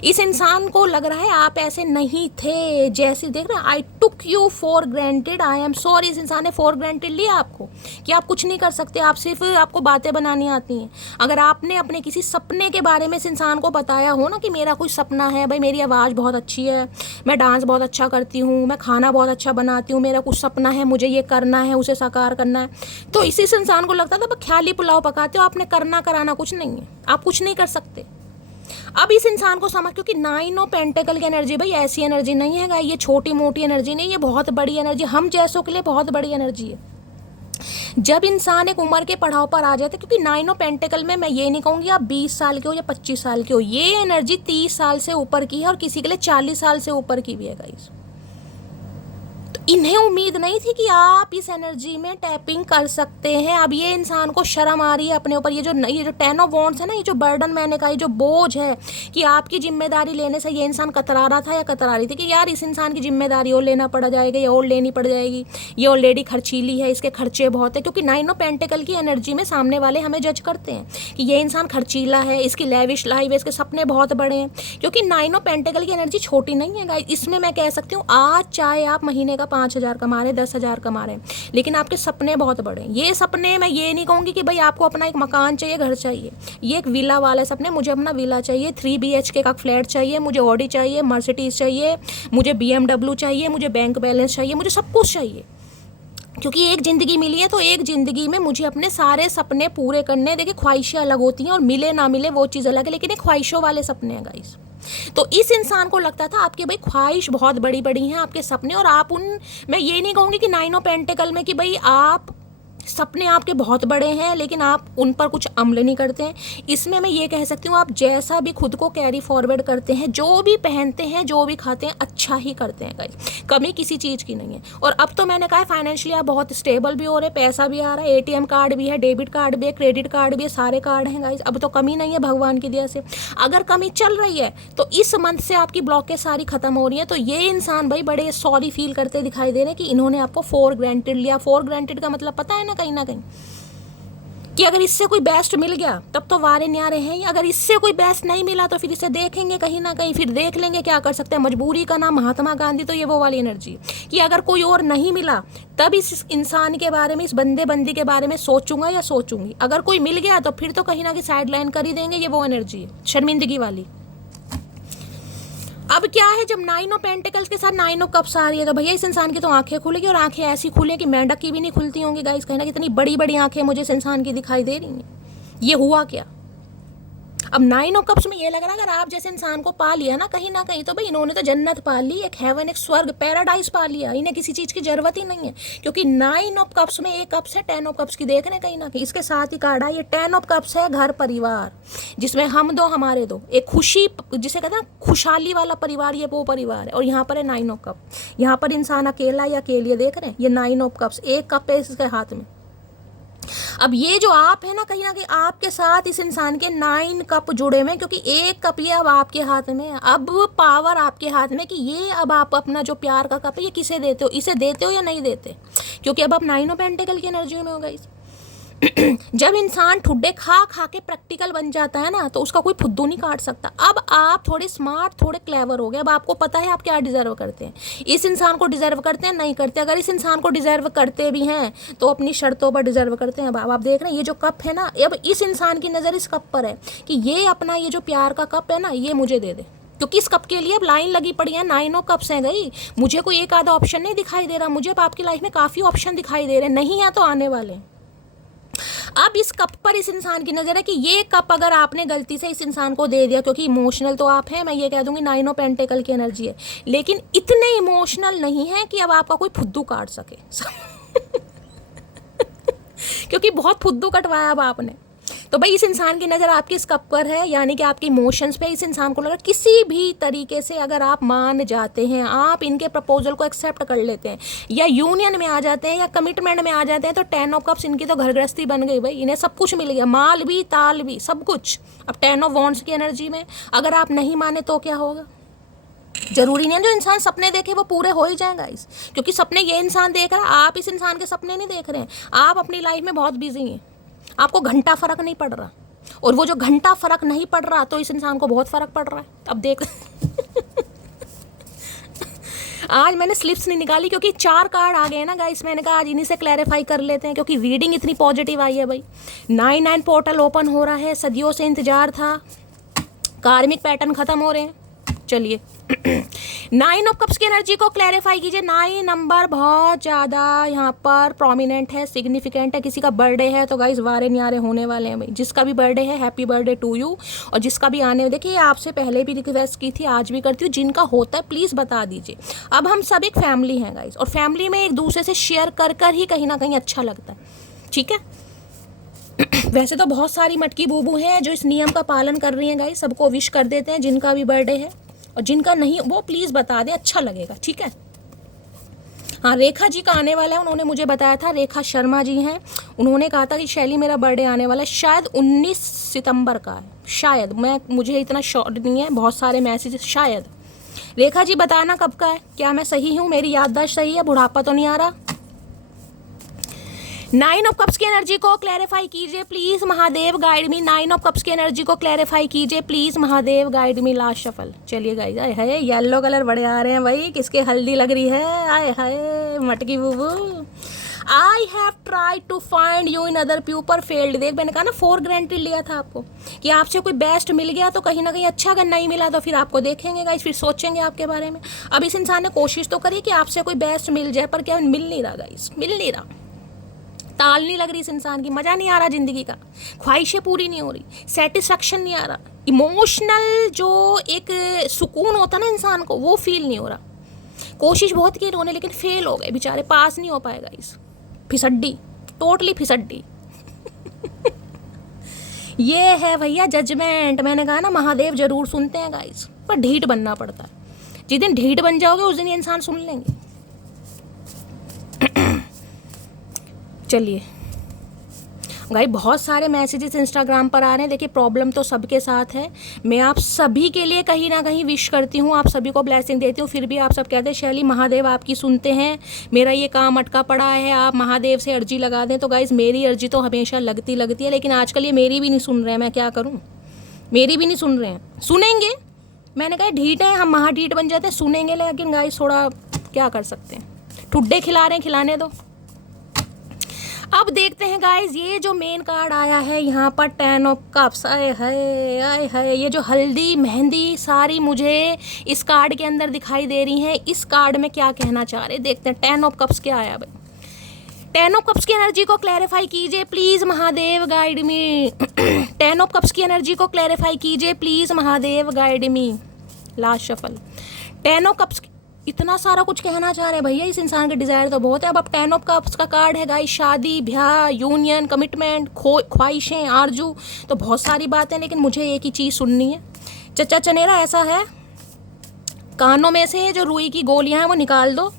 इस इंसान को लग रहा है आप ऐसे नहीं थे, जैसे देख रहे हैं, I took you for granted, I am sorry. इस इंसान ने फॉर ग्रांटेड लिया आपको कि आप कुछ नहीं कर सकते, आप सिर्फ आपको बातें बनानी आती हैं। अगर आपने अपने किसी सपने के बारे में इस इंसान को बताया हो ना कि मेरा कुछ सपना है, भाई मेरी आवाज़ बहुत अच्छी है, मैं डांस बहुत अच्छा करती हूँ, मैं खाना बहुत अच्छा बनाती हूँ, मेरा कुछ सपना है, मुझे ये करना है, उसे साकार करना है, तो इस इंसान को लगता था ख्याली पुलाव पकाते हो, आपने करना कराना कुछ नहीं है, आप कुछ नहीं कर सकते। अब इस इंसान को समझ, क्योंकि 9 ऑफ पेंटिकल की एनर्जी भाई ऐसी एनर्जी नहीं है, ये छोटी मोटी एनर्जी नहीं, ये बहुत बड़ी एनर्जी, हम जैसों के लिए बहुत बड़ी एनर्जी है। जब इंसान एक उम्र के पड़ाव पर आ जाते, क्योंकि 9 ऑफ पेंटिकल में मैं ये नहीं कहूँगी आप 20 साल के हो या 25 साल के हो, ये एनर्जी 30 साल से ऊपर की है, और किसी के लिए 40 साल से ऊपर की भी है गाइस। इन्हें उम्मीद नहीं थी कि आप इस एनर्जी में टैपिंग कर सकते हैं। अब ये इंसान को शर्म आ रही है अपने ऊपर। ये जो 10 ऑफ वॉन्ड्स है ना, ये जो बर्डन मैंने कहा, ये जो बोझ है कि आपकी जिम्मेदारी लेने से ये इंसान कतरा रहा था या कतरा रही थी कि यार इस इंसान की जिम्मेदारी और लेना पड़ जाएगा या और लेनी पड़ जाएगी, ये ऑलरेडी खर्चीली है, इसके खर्चे बहुत है। क्योंकि 9 ऑफ पेंटिकल की एनर्जी में सामने वाले हमें जज करते हैं कि ये इंसान खर्चीला है, इसकी लेविश लाइफ है, इसके सपने बहुत बड़े हैं। क्योंकि 9 ऑफ पेंटिकल की एनर्जी छोटी नहीं है गाइस। इसमें मैं कह सकती हूँ आज चाहे आप महीने का 5,000 कमा रहे, 10,000 कमा रहे हैं, लेकिन आपके सपने बहुत बड़े हैं। ये सपने, मैं ये नहीं कहूँगी कि भाई आपको अपना एक मकान चाहिए, घर चाहिए, ये एक विला वाले सपने, मुझे अपना विला चाहिए, 3 BHK का फ्लैट चाहिए, मुझे ऑडी चाहिए, मर्सिडीज चाहिए, मुझे BMW चाहिए, मुझे बैंक बैलेंस चाहिए, मुझे सब कुछ चाहिए। क्योंकि एक ज़िंदगी मिली है, तो एक ज़िंदगी में मुझे अपने सारे सपने पूरे करने। देखिए ख्वाहिशें अलग होती हैं, और मिले ना मिले वो चीज़ अलग है, लेकिन एक ख्वाहिशों वाले सपने हैं गाइस। तो इस इंसान को लगता था आपके भाई ख्वाहिश बहुत बड़ी बड़ी हैं, आपके सपने, और आप उन, मैं ये नहीं कहूँगी कि 9 ऑफ पेंटिकल में कि भाई आप सपने आपके बहुत बड़े हैं लेकिन आप उन पर कुछ अमल नहीं करते हैं। इसमें मैं ये कह सकती हूँ आप जैसा भी खुद को कैरी फॉरवर्ड करते हैं, जो भी पहनते हैं, जो भी खाते हैं, अच्छा ही करते हैं गाइस, कमी किसी चीज़ की नहीं है। और अब तो मैंने कहा फाइनेंशियली आप बहुत स्टेबल भी हो रहे, पैसा भी आ रहा है, ATM कार्ड भी है, डेबिट कार्ड भी है, क्रेडिट कार्ड भी है, सारे कार्ड हैं गाइस। अब तो कमी नहीं है भगवान की दया से। अगर कमी चल रही है तो इस मंथ से आपकी ब्लॉकेज सारी खत्म हो रही है। तो ये इंसान भाई बड़े सॉरी फील करते दिखाई दे रहे हैं कि इन्होंने आपको फॉर ग्रांटेड लिया। फॉर ग्रांटेड का मतलब पता है ना कहीं कि अगर इससे कोई बेस्ट मिल गया तब तो वारे न्यारे हैं, अगर इससे कोई बेस्ट नहीं मिला तो फिर इसे देखेंगे कहीं ना कहीं, फिर देख लेंगे क्या कर सकते हैं। मजबूरी का नाम महात्मा गांधी, तो ये वो वाली एनर्जी कि अगर कोई और नहीं मिला तब इस इंसान के बारे में, इस बंदे बंदी के बारे में सोचूंगा या सोचूंगी। अगर कोई मिल गया तो फिर तो कहीं ना कहीं साइड लाइन कर ही देंगे, ये वो एनर्जी है शर्मिंदगी वाली। अब क्या है, जब 9 ऑफ पेंटिकल्स के साथ 9 ऑफ कप्स आ रही है तो भैया इस इंसान की तो आंखें खुलेगी, और आंखें ऐसी खुले कि मेंढक की भी नहीं खुलती होंगी गाइस। कहना कितनी बड़ी बड़ी आंखें मुझे इस इंसान की दिखाई दे रही हैं। ये हुआ क्या? अब 9 ऑफ कप्स में ये लग रहा है अगर आप जैसे इंसान को पा लिया ना कहीं तो भाई इन्होंने तो जन्नत पा ली, एक हेवन, एक स्वर्ग, पैराडाइज पा लिया। इन्हें किसी चीज की जरूरत ही नहीं है, क्योंकि 9 ऑफ कप्स में एक कप्स है 10 ऑफ कप्स की, देख रहे हैं कहीं ना कहीं इसके साथ ही कार्ड है। ये 10 ऑफ कप्स है घर परिवार, जिसमें हम दो हमारे दो, एक खुशी जिसे कहते हैं खुशहाली वाला परिवार, ये वो परिवार है। और यहाँ पर है 9 ऑफ कप, यहाँ पर इंसान अकेला या अकेली, देख रहे हैं ये 9 ऑफ कप्स, एक कप है इसके हाथ में। अब ये जो आप है ना कहीं आपके साथ इस इंसान के 9 कप जुड़े हुए हैं, क्योंकि एक कप ये अब आपके हाथ में है। अब पावर आपके हाथ में कि ये अब आप अपना जो प्यार का कप है ये किसे देते हो, इसे देते हो या नहीं देते, क्योंकि अब आप 9 ऑफ पेंटिकल की एनर्जी में होगा इस जब इंसान ठुड्डे खा खा के प्रैक्टिकल बन जाता है ना तो उसका कोई फुद्दू नहीं काट सकता। अब आप थोड़े स्मार्ट, थोड़े क्लेवर हो गए। अब आपको पता है आप क्या डिजर्व करते हैं, इस इंसान को डिजर्व करते हैं नहीं करते। अगर इस इंसान को डिजर्व करते भी हैं तो अपनी शर्तों पर डिजर्व करते हैं। अब आप देख रहे हैं ये जो कप है ना, अब इस इंसान की नज़र इस कप पर है कि ये अपना ये जो प्यार का कप है ना ये मुझे दे दे, क्योंकि इस कप के लिए अब लाइन लगी पड़ी है। 9 ऑफ कप्स हैं गई, मुझे कोई एक आधा ऑप्शन नहीं दिखाई दे रहा, मुझे अब आपकी लाइफ में काफ़ी ऑप्शन दिखाई दे रहे हैं, नहीं है तो आने वाले। अब इस कप पर इस इंसान की नज़र है कि ये कप अगर आपने गलती से इस इंसान को दे दिया, क्योंकि इमोशनल तो आप हैं, मैं ये कह दूंगी 9 ऑफ पेंटिकल की एनर्जी है, लेकिन इतने इमोशनल नहीं है कि अब आपका कोई फुद्दू काट सके क्योंकि बहुत फुद्दू कटवाया अब आपने। तो भाई इस इंसान की नज़र आपकी इस कप पर है, यानी कि आपके इमोशंस पे। इस इंसान को लगा किसी भी तरीके से अगर आप मान जाते हैं, आप इनके प्रपोजल को एक्सेप्ट कर लेते हैं, या यूनियन में आ जाते हैं, या कमिटमेंट में आ जाते हैं, तो 10 ऑफ कप्स इनकी तो घर गृहस्थी बन गई भाई। इन्हें सब कुछ मिल गया, माल भी ताल भी सब कुछ। अब 10 ऑफ वॉन्ड्स की एनर्जी में अगर आप नहीं माने तो क्या होगा? जरूरी नहीं है जो इंसान सपने देखे वो पूरे हो ही जाएगा इस, क्योंकि सपने ये इंसान देख रहा है, आप इस इंसान के सपने नहीं देख रहे हैं। आप अपनी लाइफ में बहुत बिजी हैं, आपको घंटा फर्क नहीं पड़ रहा, और वो जो घंटा फर्क नहीं पड़ रहा तो इस इंसान को बहुत फर्क पड़ रहा है। अब देख आज मैंने स्लिप्स नहीं निकाली क्योंकि 4 कार्ड आ गए हैं ना गाइस, मैंने कहा आज इन्हीं से क्लैरिफाई कर लेते हैं, क्योंकि रीडिंग इतनी पॉजिटिव आई है भाई। 9 पोर्टल ओपन हो रहा है, सदियों से इंतजार था, कार्मिक पैटर्न खत्म हो रहे हैं। चलिए 9 ऑफ कप्स की एनर्जी को क्लैरिफाई कीजिए। 9 नंबर बहुत ज़्यादा यहाँ पर प्रोमिनेंट है, सिग्निफिकेंट है। किसी का बर्थडे है तो गाइस वारे न्यारे होने वाले हैं भाई। जिसका भी बर्थडे है हैप्पी बर्थडे टू यू, और जिसका भी आने, देखिए आपसे पहले भी रिक्वेस्ट की थी, आज भी करती हूँ, जिनका होता है प्लीज़ बता दीजिए। अब हम सब एक फैमिली हैं गाइस, और फैमिली में एक दूसरे से शेयर कर कर ही कहीं ना कहीं अच्छा लगता है, ठीक है। वैसे तो बहुत सारी मटकी बूबू हैं जो इस नियम का पालन कर रही हैं गाइस, सबको विश कर देते हैं जिनका भी बर्थडे है, और जिनका नहीं वो प्लीज़ बता दें, अच्छा लगेगा, ठीक है। हाँ रेखा जी का आने वाला है, उन्होंने मुझे बताया था, रेखा शर्मा जी हैं, उन्होंने कहा था कि शैली मेरा बर्थडे आने वाला है, शायद 19 सितंबर का है, शायद, मुझे इतना श्योर नहीं है, बहुत सारे मैसेज, शायद। रेखा जी बताना कब का है, क्या मैं सही हूँ, मेरी याददाश्त सही है, बुढ़ापा तो नहीं आ रहा। 9 ऑफ कप्स की एनर्जी को क्लैरिफाई कीजिए please Mahadev guide me. 9 of cups की एनर्जी को क्लैरिफाई कीजिए please Mahadev guide me. Last shuffle. चलिए गाइस, आए हाय येलो कलर बड़े आ रहे हैं भाई, किसके हल्दी लग रही है, आए हाय मटकी बूबू। I have try to find you in other people failed. देख मैंने कहा ना 4 ग्रांटेड लिया था आपको कि आपसे कोई बेस्ट मिल गया तो कहीं ना कहीं अच्छा, अगर नहीं मिला तो फिर आपको देखेंगे गाइस, फिर सोचेंगे आपके बारे में। अब इस इंसान ने कोशिश तो करी कि आपसे कोई बेस्ट मिल जाए, पर क्या मिल नहीं रहा गाइस, मिल नहीं रहा, ताल नहीं लग रही इस इंसान की, मज़ा नहीं आ रहा ज़िंदगी का, ख्वाहिशें पूरी नहीं हो रही, सेटिस्फैक्शन नहीं आ रहा, इमोशनल जो एक सुकून होता ना इंसान को वो फील नहीं हो रहा। कोशिश बहुत की इन्होंने लेकिन फेल हो गए बेचारे, पास नहीं हो पाएगा इस, फिसड्डी, टोटली फिसड्डी ये है भैया जजमेंट। मैंने कहा ना महादेव जरूर सुनते हैं गाइस, पर ढीठ बनना पड़ता है। जिस दिन ढीठ बन जाओगे उस दिन ये इंसान सुन लेंगे। चलिए भाई, बहुत सारे मैसेजेस इंस्टाग्राम पर आ रहे हैं। देखिए प्रॉब्लम तो सबके साथ है, मैं आप सभी के लिए कहीं ना कहीं विश करती हूँ, आप सभी को ब्लेसिंग देती हूँ, फिर भी आप सब कहते हैं शैली महादेव आपकी सुनते हैं, मेरा ये काम अटका पड़ा है, आप महादेव से अर्जी लगा दें। तो गाइज मेरी अर्जी तो हमेशा लगती है, लेकिन आजकल ये मेरी भी नहीं सुन रहे हैं, मैं क्या करूँ, मेरी भी नहीं सुन रहे हैं। सुनेंगे, मैंने कहा ढीठ है हम, महाढीठ बन जाते हैं, सुनेंगे, लेकिन गाइज थोड़ा क्या कर सकते हैं, ठुड्डे खिला रहे हैं, खिलाने दो। अब देखते हैं गाइज, ये जो मेन कार्ड आया है यहाँ पर 10 ऑफ कप्स। आए हाय आए हाय, ये जो हल्दी मेहंदी सारी मुझे इस कार्ड के अंदर दिखाई दे रही हैं। इस कार्ड में क्या कहना चाह रहे, देखते हैं 10 ऑफ कप्स क्या आया भाई। 10 ऑफ कप्स की एनर्जी को क्लैरिफाई कीजिए please Mahadev, guide me. 10 of cups की एनर्जी को क्लैरिफाई कीजिए please Mahadev, guide me. Last shuffle. 10 of cups, इतना सारा कुछ कहना चाह रहे हैं भैया, इस इंसान के डिजायर तो बहुत है। अब 10 ऑफ कप्स का कार्ड है गाइस, शादी ब्याह यूनियन कमिटमेंट ख्वाहिशें आरजू, तो बहुत सारी बातें, लेकिन मुझे एक ही चीज़ सुननी है। चचा चनेरा ऐसा है, कानों में से जो रुई की गोलियां हैं वो निकाल दो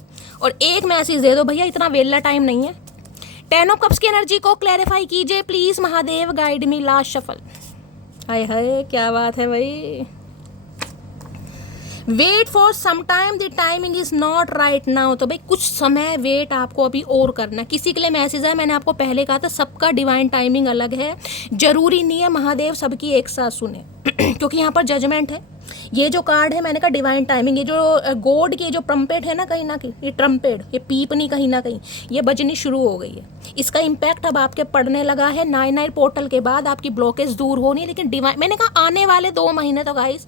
और एक मैसेज दे दो भैया, इतना वेला टाइम नहीं है। 10 ऑफ कप्स की एनर्जी को क्लैरिफाई कीजिए please Mahadev, guide me. Last shuffle. हाय हाय क्या बात है भाई। Wait for some time, the timing is not right now. तो भाई कुछ समय वेट आपको अभी और करना है। किसी के लिए मैसेज है, मैंने आपको पहले कहा था सबका डिवाइन टाइमिंग अलग है, जरूरी नहीं है महादेव सबकी एक साथ सुने क्योंकि यहाँ पर जजमेंट है। ये जो कार्ड है मैंने कहा डिवाइन टाइमिंग, ये जो गॉड के जो ट्रम्पेट है ना कहीं ना कहीं, ये ट्रम्पेट, ये पीपनी कहीं ना कहीं ये बजनी शुरू हो गई है। इसका इम्पैक्ट अब आपके पड़ने लगा है। 9/9 पोर्टल के बाद आपकी ब्लॉकेज दूर होनी है। लेकिन डिवाइन, मैंने कहा आने वाले 2 महीने तो गाइस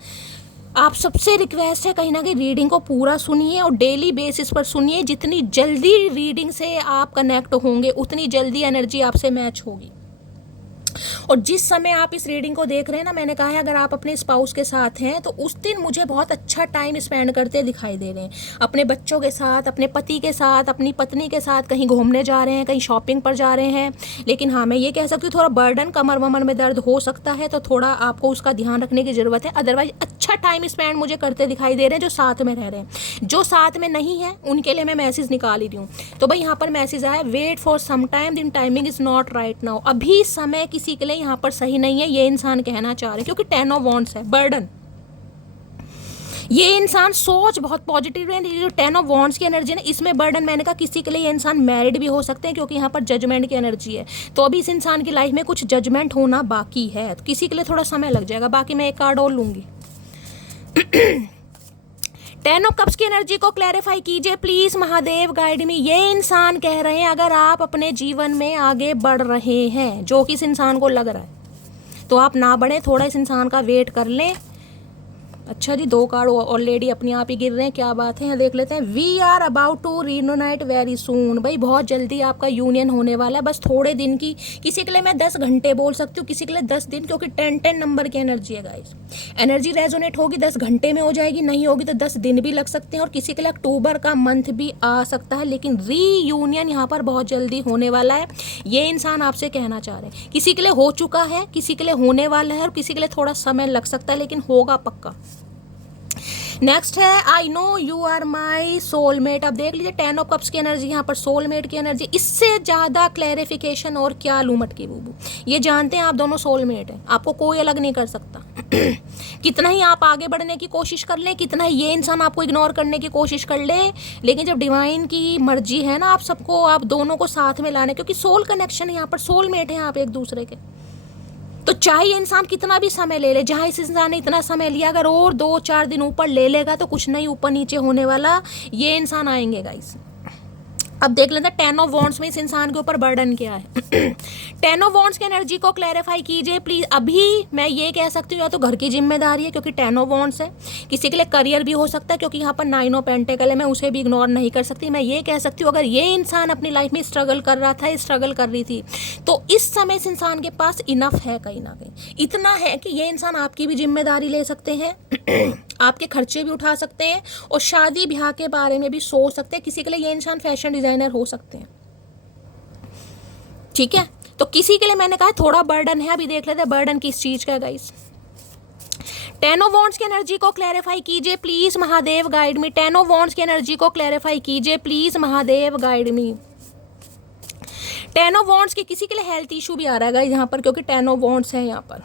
आप सबसे रिक्वेस्ट है कहीं ना कहीं रीडिंग को पूरा सुनिए और डेली बेसिस पर सुनिए। जितनी जल्दी रीडिंग से आप कनेक्ट होंगे उतनी जल्दी एनर्जी आपसे मैच होगी। और जिस समय आप इस रीडिंग को देख रहे हैं ना, मैंने कहा है अगर आप अपने स्पाउस के साथ हैं तो उस दिन मुझे बहुत अच्छा टाइम स्पेंड करते दिखाई दे रहे हैं, अपने बच्चों के साथ, अपने पति के साथ, अपनी पत्नी के साथ, कहीं घूमने जा रहे हैं, कहीं शॉपिंग पर जा रहे हैं। लेकिन हाँ मैं ये कह सकती हूँ थोड़ा बर्डन, कमर वमर में दर्द हो सकता है, तो थोड़ा आपको उसका ध्यान रखने की ज़रूरत है। अदरवाइज अच्छा टाइम स्पेंड मुझे करते दिखाई दे रहे हैं जो साथ में रह रहे हैं। जो साथ में नहीं है उनके लिए मैं मैसेज निकाल ही रही हूँ। तो भाई यहाँ पर मैसेज आया, वेट फॉर सम टाइम, दिन timing is not right now. अभी समय किसी के लिए यहाँ पर सही नहीं है, ये इंसान कहना चाह रहे हैं, क्योंकि 10 ऑफ वॉन्ड्स है, बर्डन। ये इंसान सोच बहुत पॉजिटिव है। जो 10 ऑफ वॉन्ड्स की एनर्जी है इसमें बर्डन, मैंने कहा किसी के लिए ये इंसान मैरिड भी हो सकते हैं क्योंकि यहाँ पर जजमेंट की एनर्जी है। तो अभी इस इंसान की लाइफ में कुछ जजमेंट होना बाकी है, तो किसी के लिए थोड़ा समय लग जाएगा। बाकी मैं एक कार्ड और लूंगी। 10 ऑफ कप्स की एनर्जी को क्लैरिफाई कीजिए प्लीज महादेव, गाइड मी। ये इंसान कह रहे हैं अगर आप अपने जीवन में आगे बढ़ रहे हैं, जो कि इस इंसान को लग रहा है, तो आप ना बढ़े, थोड़ा इस इंसान का वेट कर लें। अच्छा जी 2 कार्ड ऑलरेडी अपने आप ही गिर रहे हैं, क्या बात है, देख लेते हैं। We are about to reunite very soon. भाई बहुत जल्दी आपका यूनियन होने वाला है, बस थोड़े दिन की। किसी के लिए मैं 10 घंटे बोल सकती हूँ, किसी के लिए 10 दिन, क्योंकि 10 नंबर की एनर्जी है गाइस। एनर्जी रेजोनेट होगी 10 घंटे में हो जाएगी, नहीं होगी तो 10 दिन भी लग सकते हैं, और किसी के लिए अक्टूबर का मंथ भी आ सकता है। लेकिन रीयूनियन यहाँ पर बहुत जल्दी होने वाला है, ये इंसान आपसे कहना चाह रहे हैं। किसी के लिए हो चुका है, किसी के लिए होने वाला है, और किसी के लिए थोड़ा समय लग सकता है, लेकिन होगा पक्का। नेक्स्ट है, I know you are my soulmate. अब देख लीजिए 10 ऑफ कप्स की एनर्जी, यहाँ पर सोलमेट की एनर्जी। इससे ज़्यादा क्लैरिफिकेशन और क्या लूँ मटकी बूबू। ये जानते हैं आप दोनों सोलमेट हैं, आपको कोई अलग नहीं कर सकता। कितना ही आप आगे बढ़ने की कोशिश कर लें, कितना ही ये इंसान आपको इग्नोर करने की कोशिश कर ले, लेकिन जब डिवाइन की मर्जी है ना आप सबको, आप दोनों को साथ में लाने, क्योंकि सोल कनेक्शन है यहाँ पर, सोलमेट हैं आप एक दूसरे के। तो चाहे इंसान कितना भी समय ले ले, जहाँ इस इंसान ने इतना समय लिया, अगर और 2-4 दिन ऊपर ले लेगा तो कुछ नहीं ऊपर नीचे होने वाला, ये इंसान आएंगे गाइस। अब देख लेते हैं 10 ऑफ वॉन्ड्स में इस इंसान के ऊपर बर्डन क्या है। 10 ऑफ वॉन्ड्स की एनर्जी को क्लैरिफाई कीजिए प्लीज। अभी मैं ये कह सकती हूँ या तो घर की जिम्मेदारी है क्योंकि 10 ऑफ वॉन्ड्स है, किसी के लिए करियर भी हो सकता है क्योंकि यहाँ पर 9 ऑफ पेंटिकल है, मैं उसे भी इग्नोर नहीं कर सकती। मैं ये कह सकती हूँ अगर ये इंसान अपनी लाइफ में स्ट्रगल कर रहा था, स्ट्रगल कर रही थी, तो इस समय इस इंसान के पास इनफ है, कहीं ना कहीं इतना है कि ये इंसान आपकी भी जिम्मेदारी ले सकते हैं, आपके खर्चे भी उठा सकते हैं, और शादी ब्याह के बारे में भी सोच सकते हैं। किसी के लिए ये इंसान फैशन डिजाइनर हो सकते हैं, ठीक है। तो किसी के लिए मैंने कहा थोड़ा बर्डन है। अभी देख लेते हैं बर्डन किस चीज का है गाइस। 10 ऑफ वॉन्ड्स की एनर्जी को क्लैरिफाई कीजिए please Mahadev, guide me. 10 of wands की एनर्जी को क्लैरिफाई कीजिए please Mahadev, guide me. 10 of wands की किसी के लिए हेल्थ इशू भी आ रहा है गाइस यहाँ पर, क्योंकि 10 ऑफ वॉन्ड्स है यहाँ पर।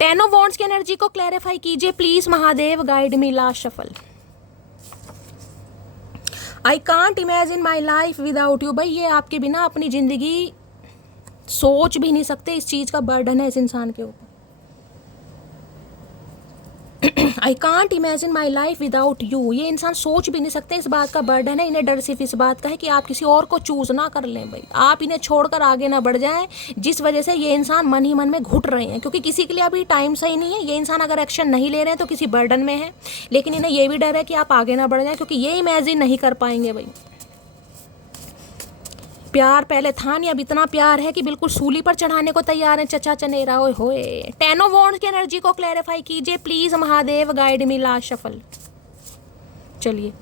10 ऑफ वॉन्ड्स की एनर्जी को क्लैरिफाई कीजिए please Mahadev, guide me. Last shuffle. I can't imagine my life without you. भाई ये आपके बिना अपनी जिंदगी सोच भी नहीं सकते, इस चीज का बर्डन है इस इंसान के ऊपर। I can't imagine my life without you. ये इंसान सोच भी नहीं सकते, इस बात का बर्डन है इन्हें। डर सिर्फ इस बात का है कि आप किसी और को चूज ना कर लें भाई, आप इन्हें छोड़कर आगे ना बढ़ जाएं, जिस वजह से ये इंसान मन ही मन में घुट रहे हैं, क्योंकि किसी के लिए अभी टाइम सही नहीं है। ये इंसान अगर एक्शन नहीं ले रहे हैं तो किसी बर्डन में है, लेकिन इन्हें ये भी डर है कि आप आगे ना बढ़ जाएं, क्योंकि ये इमेजिन नहीं कर पाएंगे भाई। प्यार पहले था नहीं, अब इतना प्यार है कि बिल्कुल सूली पर चढ़ाने को तैयार है चचा चनेरा। ओए होए। 10 ऑफ वॉन्ड्स की एनर्जी को क्लैरिफाई कीजिए please Mahadev, guide me last shuffle. चलिए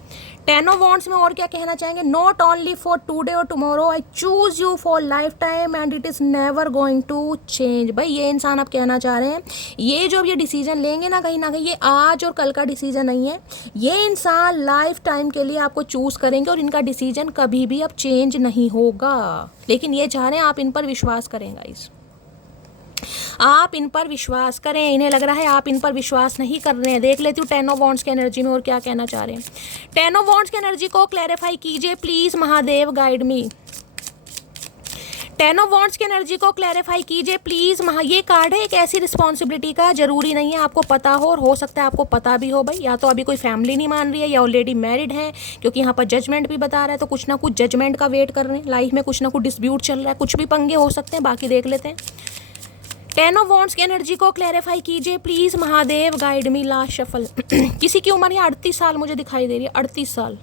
10 ऑफ वॉन्ड्स में और क्या कहना चाहेंगे। नॉट ओनली फॉर टुडे और tomorrow, I choose you for life time and it is never going to change. भाई ये इंसान आप कहना चाह रहे हैं, ये जो अब ये डिसीजन लेंगे ना कहीं ये आज और कल का डिसीजन नहीं है, ये इंसान लाइफ टाइम के लिए आपको चूज करेंगे और इनका डिसीजन कभी भी अब चेंज नहीं होगा। लेकिन ये चाह रहे हैं आप इन पर विश्वास करें गाइस, आप इन पर विश्वास करें। इन्हें लग रहा है आप इन पर विश्वास नहीं कर रहे हैं। देख लेती हूँ 10 ऑफ वॉन्ड्स की एनर्जी में और क्या कहना चाह रहे हैं। 10 ऑफ वॉन्ड्स की एनर्जी को क्लैरिफाई कीजिए please Mahadev, guide me. 10 of wands की एनर्जी को क्लैरिफाई कीजिए प्लीज ये कार्ड है एक ऐसी रिस्पॉन्सिबिलिटी का, जरूरी नहीं है आपको पता हो, और हो सकता है आपको पता भी हो भाई, या तो अभी कोई फैमिली नहीं मान रही है या ऑलरेडी मैरिड है, क्योंकि यहाँ पर जजमेंट भी बता रहा है, तो कुछ ना कुछ जजमेंट का वेट कर रहे हैं। लाइफ में कुछ ना कुछ डिस्प्यूट चल रहा है, कुछ भी पंगे हो सकते हैं, बाकी देख लेते हैं। 10 ऑफ वॉन्ड्स की एनर्जी को क्लैरिफाई कीजिए please Mahadev, guide me last shuffle. किसी की उम्र ये 38 साल मुझे दिखाई दे रही है, 38 साल।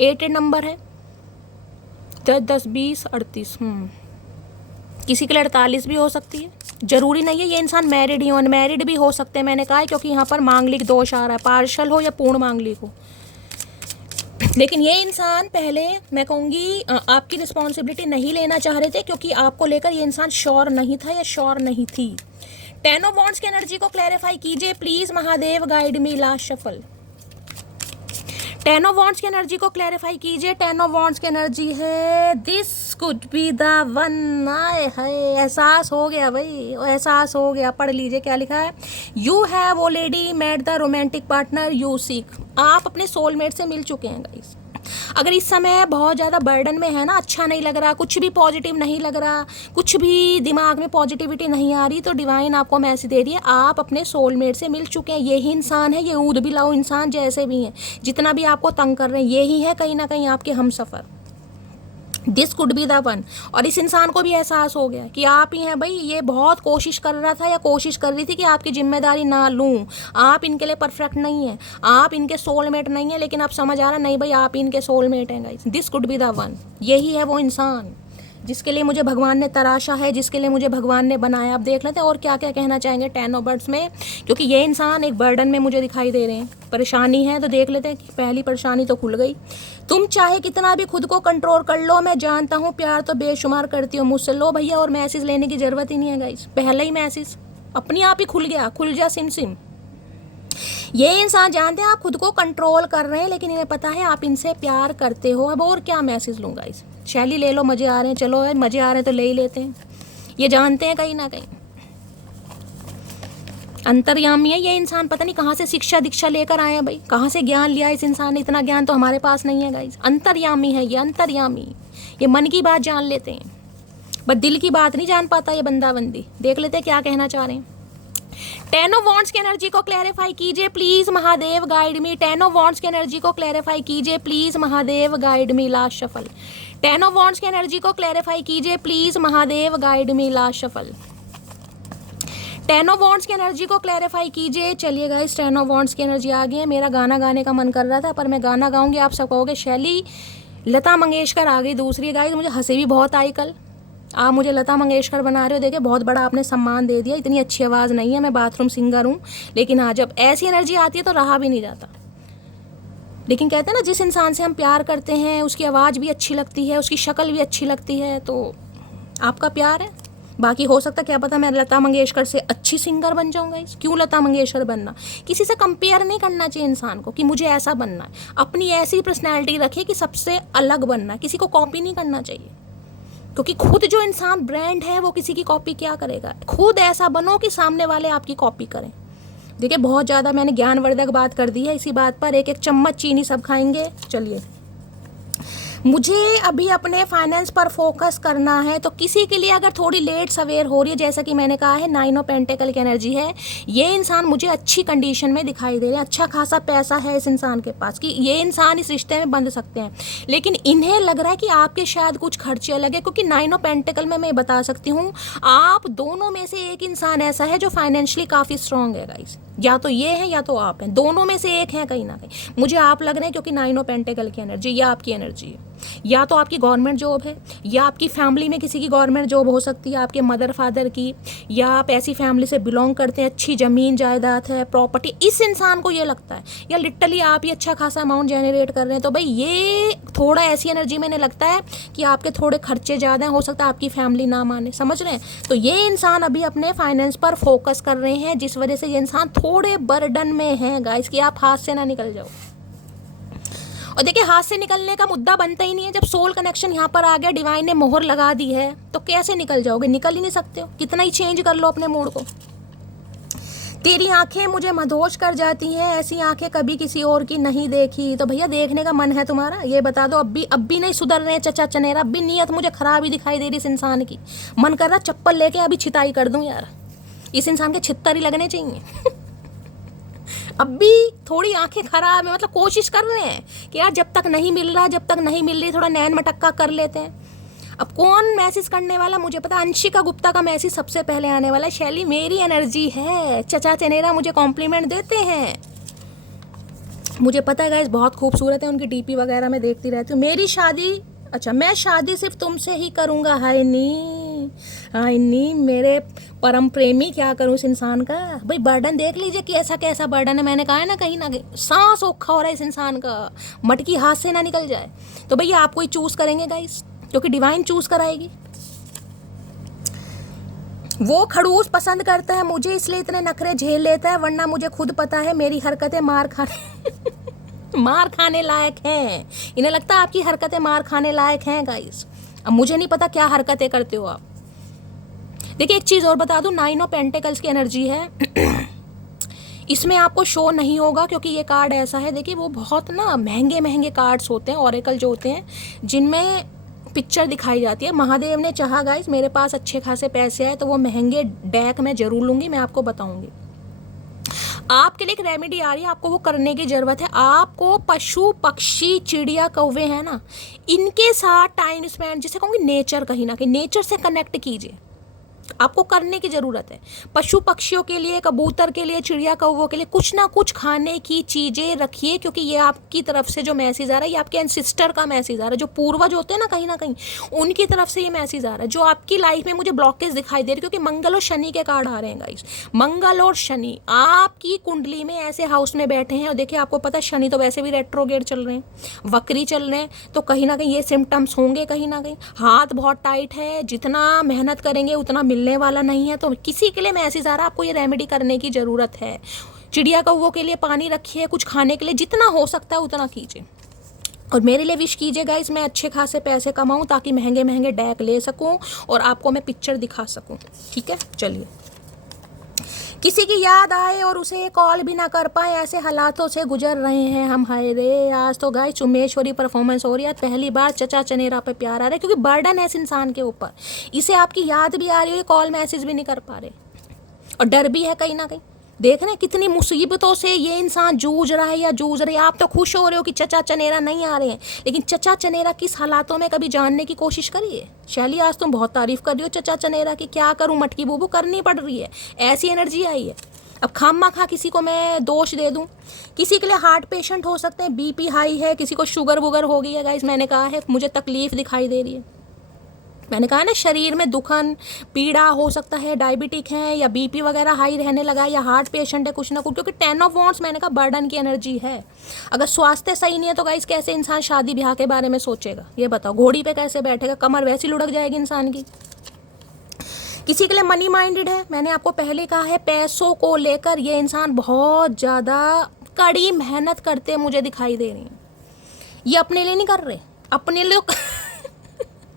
8 नंबर है, 10 10 20 38। किसी के लिए 48 भी हो सकती है, जरूरी नहीं है ये इंसान मैरिड ही हो, अनमैरिड भी हो सकते हैं। मैंने कहा है क्योंकि यहाँ पर मांगलिक दोष आ रहा है, पार्शल हो या पूर्ण मांगलिक हो। लेकिन ये इंसान पहले मैं कहूँगी आपकी रिस्पॉन्सिबिलिटी नहीं लेना चाह रहे थे, क्योंकि आपको लेकर ये इंसान श्योर नहीं था या श्योर नहीं थी। 10 ऑफ वॉन्ड्स की एनर्जी को क्लैरिफाई कीजिए please Mahadev, guide me last shuffle. 10 of wands की एनर्जी को क्लैरिफाई कीजिए। 10 ऑफ वॉन्ड्स की एनर्जी है this could be the one. आए हाय, एहसास हो गया भाई, एहसास हो गया। पढ़ लीजिए क्या लिखा है। You have already met the romantic partner you seek. आप अपने सोलमेट से मिल चुके हैं गाइस। अगर इस समय बहुत ज़्यादा बर्डन में है ना, अच्छा नहीं लग रहा, कुछ भी पॉजिटिव नहीं लग रहा, कुछ भी दिमाग में पॉजिटिविटी नहीं आ रही, तो डिवाइन आपको मैसेज दे रही है आप अपने सोलमेट से मिल चुके हैं। यही इंसान है, ये ऊद बिलाऊ इंसान जैसे भी हैं, जितना भी आपको तंग कर रहे हैं, यही है कहीं ना कहीं आपके हमसफ़र। This could be the one. और इस इंसान को भी एहसास हो गया कि आप ही हैं भाई। ये बहुत कोशिश कर रहा था या कोशिश कर रही थी कि आपकी जिम्मेदारी ना लूँ, आप इनके लिए परफेक्ट नहीं है, आप इनके सोलमेट नहीं है, लेकिन अब समझ आ रहा नहीं भाई आप इनके सोलमेट हैं guys. This could be the one. यही है वो इंसान जिसके लिए मुझे भगवान ने तराशा है, जिसके लिए मुझे भगवान ने बनाया। आप देख लेते हैं और क्या क्या कहना चाहेंगे 10 ऑफ बर्ड्स में, क्योंकि ये इंसान एक बर्डन में मुझे दिखाई दे रहे हैं, परेशानी है। तो देख लेते हैं कि पहली परेशानी तो खुल गई। तुम चाहे कितना भी खुद को कंट्रोल कर लो, मैं जानता हूँ प्यार तो बेशुमार करती हो मुझसे। लो भैया, और मैसेज लेने की जरूरत ही नहीं है गाइस, पहले ही मैसेज अपने आप ही खुल गया, खुल जा सिम सिम। ये इंसान जानते हैं आप खुद को कंट्रोल कर रहे हैं, लेकिन इन्हें पता है आप इनसे प्यार करते हो। अब और क्या मैसेज लूँगा इस शैली, ले लो, मज़े आ रहे हैं, चलो है मज़े आ रहे हैं तो ले ही लेते हैं। ये जानते हैं कहीं ना कहीं अंतर्यामी है ये इंसान, पता नहीं कहाँ से शिक्षा दीक्षा लेकर आए हैं भाई, कहाँ से ज्ञान लिया इस इंसान ने, इतना ज्ञान तो हमारे पास नहीं है गाइस। अंतर्यामी है ये, अंतर्यामी। ये मन की बात जान लेते हैं, बट दिल की बात नहीं जान पाता ये बंदा बंदी। देख लेते हैं क्या कहना चाह रहे हैं। 10 ऑफ वॉन्ड्स की एनर्जी को क्लैरिफाई कीजिए please Mahadev, guide me. 10 of wands की एनर्जी को क्लैरिफाई कीजिए please Mahadev, guide me last shuffle. 10 of wands की एनर्जी को क्लैरिफाई कीजिए please Mahadev, guide me last shuffle. 10 of wands की एनर्जी को क्लैरिफाई कीजिए। चलिए गाइस 10 ऑफ वॉन्ड्स की एनर्जी आ गई है। मेरा गाना गाने का मन कर रहा था, पर मैं गाना गाऊंगी आप सब कहोगे शैली लता मंगेशकर आ गई दूसरी। गाइस मुझे हंसी भी बहुत आई कल, आप मुझे लता मंगेशकर बना रहे हो। देखिए बहुत बड़ा आपने सम्मान दे दिया, इतनी अच्छी आवाज़ नहीं है, मैं बाथरूम सिंगर हूँ, लेकिन हाँ जब ऐसी एनर्जी आती है तो रहा भी नहीं जाता। लेकिन कहते हैं ना जिस इंसान से हम प्यार करते हैं उसकी आवाज़ भी अच्छी लगती है, उसकी शक्ल भी अच्छी लगती है, तो आपका प्यार है। बाकी हो सकता क्या पता मैं लता मंगेशकर से अच्छी सिंगर बन जाऊँगा। इस क्यों लता मंगेशकर बनना, किसी से कंपेयर नहीं करना चाहिए इंसान को कि मुझे ऐसा बनना है। अपनी ऐसी पर्सनैलिटी रखे कि सबसे अलग बनना, किसी को कॉपी नहीं करना चाहिए, क्योंकि खुद जो इंसान ब्रांड है वो किसी की कॉपी क्या करेगा। खुद ऐसा बनो कि सामने वाले आपकी कॉपी करें। देखिए बहुत ज़्यादा मैंने ज्ञानवर्धक बात कर दी है इसी बात पर, एक एक चम्मच चीनी सब खाएंगे। चलिए मुझे अभी अपने फाइनेंस पर फोकस करना है। तो किसी के लिए अगर थोड़ी लेट सवेर हो रही है, जैसा कि मैंने कहा है 9 ऑफ पेंटिकल की एनर्जी है, ये इंसान मुझे अच्छी कंडीशन में दिखाई दे रहे हैं, अच्छा खासा पैसा है इस इंसान के पास कि ये इंसान इस रिश्ते में बंध सकते हैं। लेकिन इन्हें लग रहा है कि आपके शायद कुछ खर्चे अलग है, क्योंकि 9 ऑफ पेंटिकल में मैं बता सकती हूँ आप दोनों में से एक इंसान ऐसा है जो फाइनेंशियली काफ़ी स्ट्रांग है गाइस। या तो ये है या तो आप हैं, दोनों में से एक है कहीं ना कहीं। मुझे आप लग रहे हैं क्योंकि 9 ऑफ पेंटिकल की एनर्जी या आपकी एनर्जी है, या तो आपकी गवर्नमेंट जॉब है, या आपकी फैमिली में किसी की गवर्नमेंट जॉब हो सकती है, आपके मदर फादर की, या आप ऐसी फैमिली से बिलोंग करते हैं, अच्छी ज़मीन जायदाद है, प्रॉपर्टी। इस इंसान को ये लगता है, या लिटरली आप ही अच्छा खासा अमाउंट जनरेट कर रहे हैं। तो भाई ये थोड़ा ऐसी एनर्जी मैंने लगता है कि आपके थोड़े खर्चे ज़्यादा हैं, हो सकता है आपकी फैमिली ना माने, समझ रहे हैं। तो ये इंसान अभी अपने फाइनेंस पर फोकस कर रहे हैं, जिस वजह से ये इंसान थोड़े बर्डन में हैं गाइस, कि आप हाथ से ना निकल जाओ। और देखिए, हाथ से निकलने का मुद्दा बनता ही नहीं है। जब सोल कनेक्शन यहाँ पर आ गया, डिवाइन ने मोहर लगा दी है, तो कैसे निकल जाओगे? निकल ही नहीं सकते हो, कितना ही चेंज कर लो अपने मूड को। तेरी आंखें मुझे मदहोश कर जाती हैं, ऐसी आंखें कभी किसी और की नहीं देखी। तो भैया देखने का मन है तुम्हारा? ये बता दो। अब भी नहीं सुधर रहे चचा चनेरा, अब भी नीयत मुझे खराब ही दिखाई दे रही इस इंसान की। मन कर रहा चप्पल लेके अभी छिताई कर दूं यार, इस इंसान के छित्तर ही लगने चाहिए। अब भी थोड़ी आंखें खराब है, मतलब कोशिश कर रहे हैं कि यार जब तक नहीं मिल रहा, जब तक नहीं मिल रही, थोड़ा नैन मटक्का कर लेते हैं। अब कौन मैसेज करने वाला मुझे पता, अंशिका गुप्ता का मैसेज सबसे पहले आने वाला है। शैली मेरी एनर्जी है, चचा चनेरा मुझे कॉम्प्लीमेंट देते हैं, मुझे पता है गाइस बहुत खूबसूरत है, उनकी डीपी वगैरह मैं देखती रहती हूँ। मेरी शादी, अच्छा मैं शादी सिर्फ तुमसे ही करूँगा। हाय नी मेरे परम प्रेमी, क्या करूँ इस इंसान का। भाई बर्डन देख लीजिए कि ऐसा कैसा बर्डन है। मैंने कहा है ना कहीं सांस औखा हो रहा है इस इंसान का, मटकी हाथ से ना निकल जाए। तो भैया आपको ही चूज करेंगे गाइस, क्योंकि डिवाइन चूज कराएगी। वो खड़ूस पसंद करता है मुझे, इसलिए इतने नखरे झेल लेता है, वरना मुझे खुद पता है मेरी हरकतें मार खाने लायक हैं। इन्हें लगता है आपकी हरकतें मार खाने लायक हैं गाइस। अब मुझे नहीं पता क्या हरकतें करते हो आप। देखिए एक चीज़ और बता दूं, 9 ऑफ पेंटिकल्स की एनर्जी है। इसमें आपको शो नहीं होगा क्योंकि ये कार्ड ऐसा है, देखिए वो बहुत ना महंगे महंगे कार्ड्स होते हैं, ऑरेकल जो होते हैं, जिनमें पिक्चर दिखाई जाती है। महादेव ने चाहा गाइस मेरे पास अच्छे खासे पैसे आए तो वो महंगे डेक मैं जरूर लूँगी, मैं आपको बताऊँगी। आपके लिए एक रेमेडी आ रही है, आपको वो करने की ज़रूरत है। आपको पशु पक्षी चिड़िया कौवे हैं ना, इनके साथ टाइम स्पेंड, जिसे कहूँगी नेचर, कहीं ना कहीं नेचर से कनेक्ट कीजिए, आपको करने की ज़रूरत है। पशु पक्षियों के लिए, कबूतर के लिए, चिड़िया कौवों के लिए कुछ ना कुछ खाने की चीज़ें रखिए, क्योंकि ये आपकी तरफ से जो मैसेज आ रहा है, ये आपके एंसिस्टर का मैसेज आ रहा है, जो पूर्वज होते हैं ना कहीं उनकी तरफ से ये मैसेज आ रहा है। जो आपकी लाइफ में मुझे ब्लॉकेज दिखाई दे रही, क्योंकि मंगल और शनि के कार्ड आ रहे हैं गाइस। मंगल और शनि आपकी कुंडली में ऐसे हाउस में बैठे हैं, और देखिए आपको पता है शनि तो वैसे भी रेट्रोगेट चल रहे हैं, वक्री चल रहे हैं, तो कहीं ना कहीं ये सिम्टम्स होंगे। कहीं ना कहीं हाथ बहुत टाइट है, जितना मेहनत करेंगे उतना मिलने वाला नहीं है। तो किसी के लिए मैसेज आ रहा है, आपको ये रेमेडी करने की ज़रूरत है। चिड़िया कौवों के लिए पानी रखिए, कुछ खाने के लिए जितना हो सकता है उतना कीजिए, और मेरे लिए विश कीजिए गाइस मैं अच्छे खासे पैसे कमाऊं, ताकि महंगे महंगे डेक ले सकूं और आपको मैं पिक्चर दिखा सकूं। ठीक है, चलिए। किसी की याद आए और उसे कॉल भी ना कर पाए, ऐसे हालातों से गुजर रहे हैं हम। हाय रे, आज तो गाइस चुमेश्वरी परफॉर्मेंस हो रही है, पहली बार चचा चनेरा पे प्यार आ रहा है, क्योंकि बर्डन है इस इंसान के ऊपर। इसे आपकी याद भी आ रही है, कॉल मैसेज भी नहीं कर पा रहे, और डर भी है कहीं ना कहीं। देख रहे हैं कितनी मुसीबतों से ये इंसान जूझ रहा है या जूझ रही है। आप तो खुश हो रहे हो कि चचा चनेरा नहीं आ रहे हैं, लेकिन चचा चनेरा किस हालातों में कभी जानने की कोशिश करिए। शैली आज तुम बहुत तारीफ कर रही हो चचा चनेरा की, क्या करूं मटकी बूबू, करनी पड़ रही है, ऐसी एनर्जी आई है। अब खामा खा किसी को मैं दोष दे दूं, किसी के लिए हार्ट पेशेंट हो सकते हैं, बीपी हाई है, किसी को शुगर वुगर हो गई है गाइस। मैंने कहा है मुझे तकलीफ दिखाई दे रही है, मैंने कहा ना शरीर में दुखन पीड़ा हो सकता है, डायबिटिक है या बीपी वगैरह हाई रहने लगा है, या हार्ट पेशेंट है कुछ ना कुछ, क्योंकि 10 ऑफ वॉन्ड्स मैंने कहा बर्डन की एनर्जी है। अगर स्वास्थ्य सही नहीं है तो गाइस कैसे इंसान शादी ब्याह के बारे में सोचेगा, ये बताओ। घोड़ी पे कैसे बैठेगा, कमर वैसी लुढ़क जाएगी इंसान की। किसी के लिए मनी माइंडेड है, मैंने आपको पहले कहा है पैसों को लेकर ये इंसान बहुत ज़्यादा कड़ी मेहनत करते मुझे दिखाई दे रही है। ये अपने लिए नहीं कर रहे, अपने लिए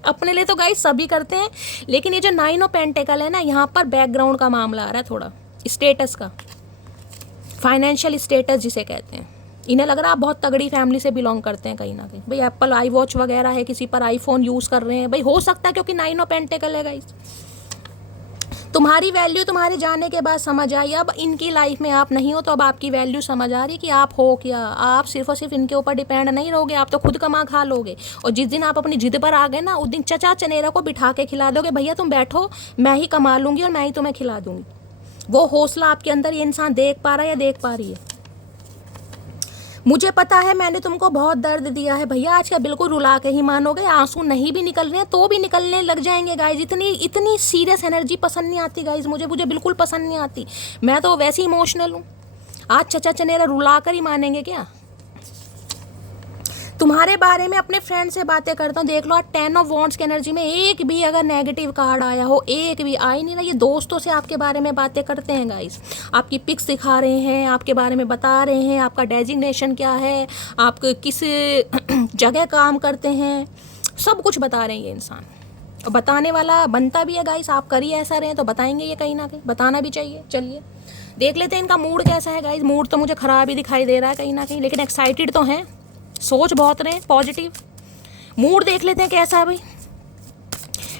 अपने लिए तो गाइस सभी करते हैं, लेकिन ये जो 9 ऑफ पेंटिकल है ना, यहाँ पर बैकग्राउंड का मामला आ रहा है, थोड़ा स्टेटस का, फाइनेंशियल स्टेटस जिसे कहते हैं। इन्हें लग रहा है आप बहुत तगड़ी फैमिली से बिलोंग करते हैं कहीं ना कहीं। भाई एप्पल आई वॉच वगैरह है, किसी पर आईफोन यूज़ कर रहे हैं, भाई हो सकता है क्योंकि 9 ऑफ पेंटिकल है गाइस। तुम्हारी वैल्यू तुम्हारे जाने के बाद समझ आई। अब इनकी लाइफ में आप नहीं हो तो अब आपकी वैल्यू समझ आ रही कि आप हो क्या। आप सिर्फ और सिर्फ इनके ऊपर डिपेंड नहीं रहोगे, आप तो खुद कमा खा लोगे। और जिस दिन आप अपनी जिद पर आ गए ना, उस दिन चचा चनेरा को बिठा के खिला दोगे, भैया तुम बैठो मैं ही कमा लूँगी और मैं ही तुम्हें खिला दूँगी। वो हौसला आपके अंदर ये इंसान देख पा रहा है या देख पा रही है। मुझे पता है मैंने तुमको बहुत दर्द दिया है भैया, आज क्या बिल्कुल रुला के ही मानोगे। आंसू नहीं भी निकल रहे हैं तो भी निकलने लग जाएंगे गाइज। इतनी सीरियस एनर्जी पसंद नहीं आती गाइज, मुझे बिल्कुल पसंद नहीं आती। मैं तो वैसे इमोशनल हूँ। आज चचा चनेरा रुला कर ही मानेंगे क्या। तुम्हारे बारे में अपने फ्रेंड से बातें करता हूँ, देख लो आज 10 ऑफ वॉन्ड्स की एनर्जी में एक भी अगर नेगेटिव कार्ड आया हो, एक भी आ ही नहीं रहा। ये दोस्तों से आपके बारे में बातें करते हैं गाइस, आपकी पिक्स दिखा रहे हैं, आपके बारे में बता रहे हैं, आपका डेजिग्नेशन क्या है, आप किस जगह काम करते हैं, सब कुछ बता रहे हैं ये इंसान। और बताने वाला बनता भी है गाइस, आप करिए ऐसा रहे तो बताएंगे ये कहीं ना कहीं, बताना भी चाहिए। चलिए देख लेते हैं इनका मूड कैसा है गाइस। मूड तो मुझे ख़राब ही दिखाई दे रहा है कहीं ना कहीं, लेकिन एक्साइटेड तो हैं, सोच बहुत रहे हैं पॉजिटिव। मूड देख लेते हैं कैसा है भाई।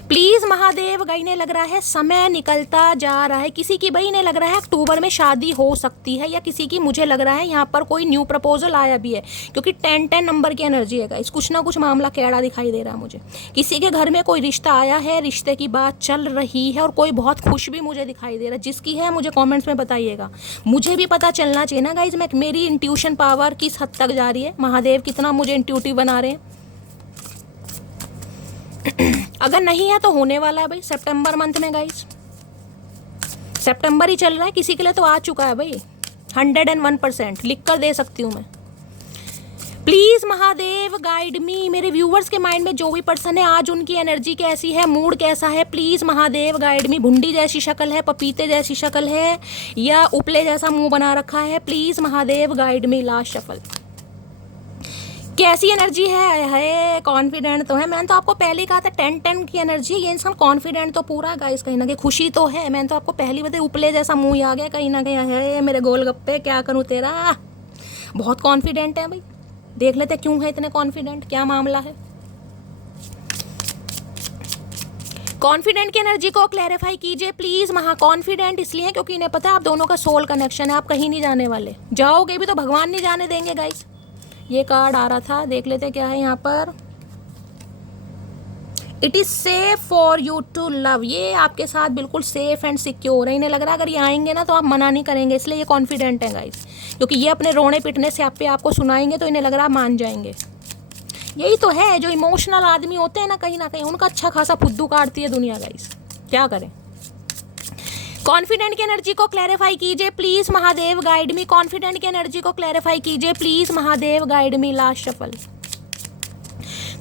प्लीज महादेव गाइस ने लग रहा है समय निकलता जा रहा है। किसी की भाई ने लग रहा है अक्टूबर में शादी हो सकती है, या किसी की मुझे लग रहा है यहाँ पर कोई न्यू प्रपोजल आया भी है, क्योंकि 10-10 नंबर की एनर्जी है गाइस। कुछ ना कुछ मामला कैड़ा दिखाई दे रहा है मुझे। किसी के घर में कोई रिश्ता आया है, रिश्ते की बात चल रही है, और कोई बहुत खुश भी मुझे दिखाई दे रहा है। जिसकी है मुझे कॉमेंट्स में बताइएगा, मुझे भी पता चलना चाहिए ना गाइज। मेरी इंट्यूशन पावर किस हद तक जा रही है, महादेव कितना मुझे इंट्यूटिव बना रहे हैं। अगर नहीं है तो होने वाला है भाई सितंबर मंथ में गाइस, सितंबर ही चल रहा है, किसी के लिए तो आ चुका है भाई। 101% लिख कर दे सकती हूँ मैं। प्लीज महादेव गाइड मी। मेरे व्यूवर्स के माइंड में जो भी पर्सन है आज उनकी एनर्जी कैसी है, मूड कैसा है, प्लीज महादेव गाइड मी। भुंडी जैसी शक्ल है, पपीते जैसी शक्ल है, या उपले जैसा मुंह बना रखा है, please Mahadev guide me. Last shuffle कैसी एनर्जी है कॉन्फिडेंट तो है। मैंने तो आपको पहले ही कहा था 10-10 की एनर्जी है, ये इंसान कॉन्फिडेंट तो पूरा है गाइस कहीं ना कहीं, खुशी तो है। मैंने तो आपको पहली बताई, उपले जैसा मुंह ही आ गया कहीं ना कहीं। है मेरे गोलगप्पे क्या करूँ तेरा, बहुत कॉन्फिडेंट है भाई। देख लेते क्यों है इतने कॉन्फिडेंट, क्या मामला है। कॉन्फिडेंट की एनर्जी को क्लैरिफाई कीजिए प्लीज महा। कॉन्फिडेंट इसलिए है क्योंकि इन्हें पता है आप दोनों का सोल कनेक्शन है, आप कहीं नहीं जाने वाले। जाओगे भी तो भगवान नहीं जाने देंगे गाइस। ये कार्ड आ रहा था, देख लेते क्या है यहाँ पर। It is safe for you to love. ये आपके साथ बिल्कुल सेफ एंड सिक्योर है। इन्हें लग रहा है अगर ये आएंगे ना तो आप मना नहीं करेंगे, इसलिए ये कॉन्फिडेंट है गाइस। क्योंकि ये अपने रोने पिटने से आपको सुनाएंगे तो इन्हें लग रहा है मान जाएंगे। यही तो है, जो इमोशनल आदमी होते हैं ना कहीं उनका अच्छा खासा फुद्दू काटती है दुनिया गाइस, क्या करें। कॉन्फिडेंट की एनर्जी को क्लैरिफाई कीजिए please Mahadev guide me. Confident की एनर्जी को क्लैरिफाई कीजिए please Mahadev guide me. Last shuffle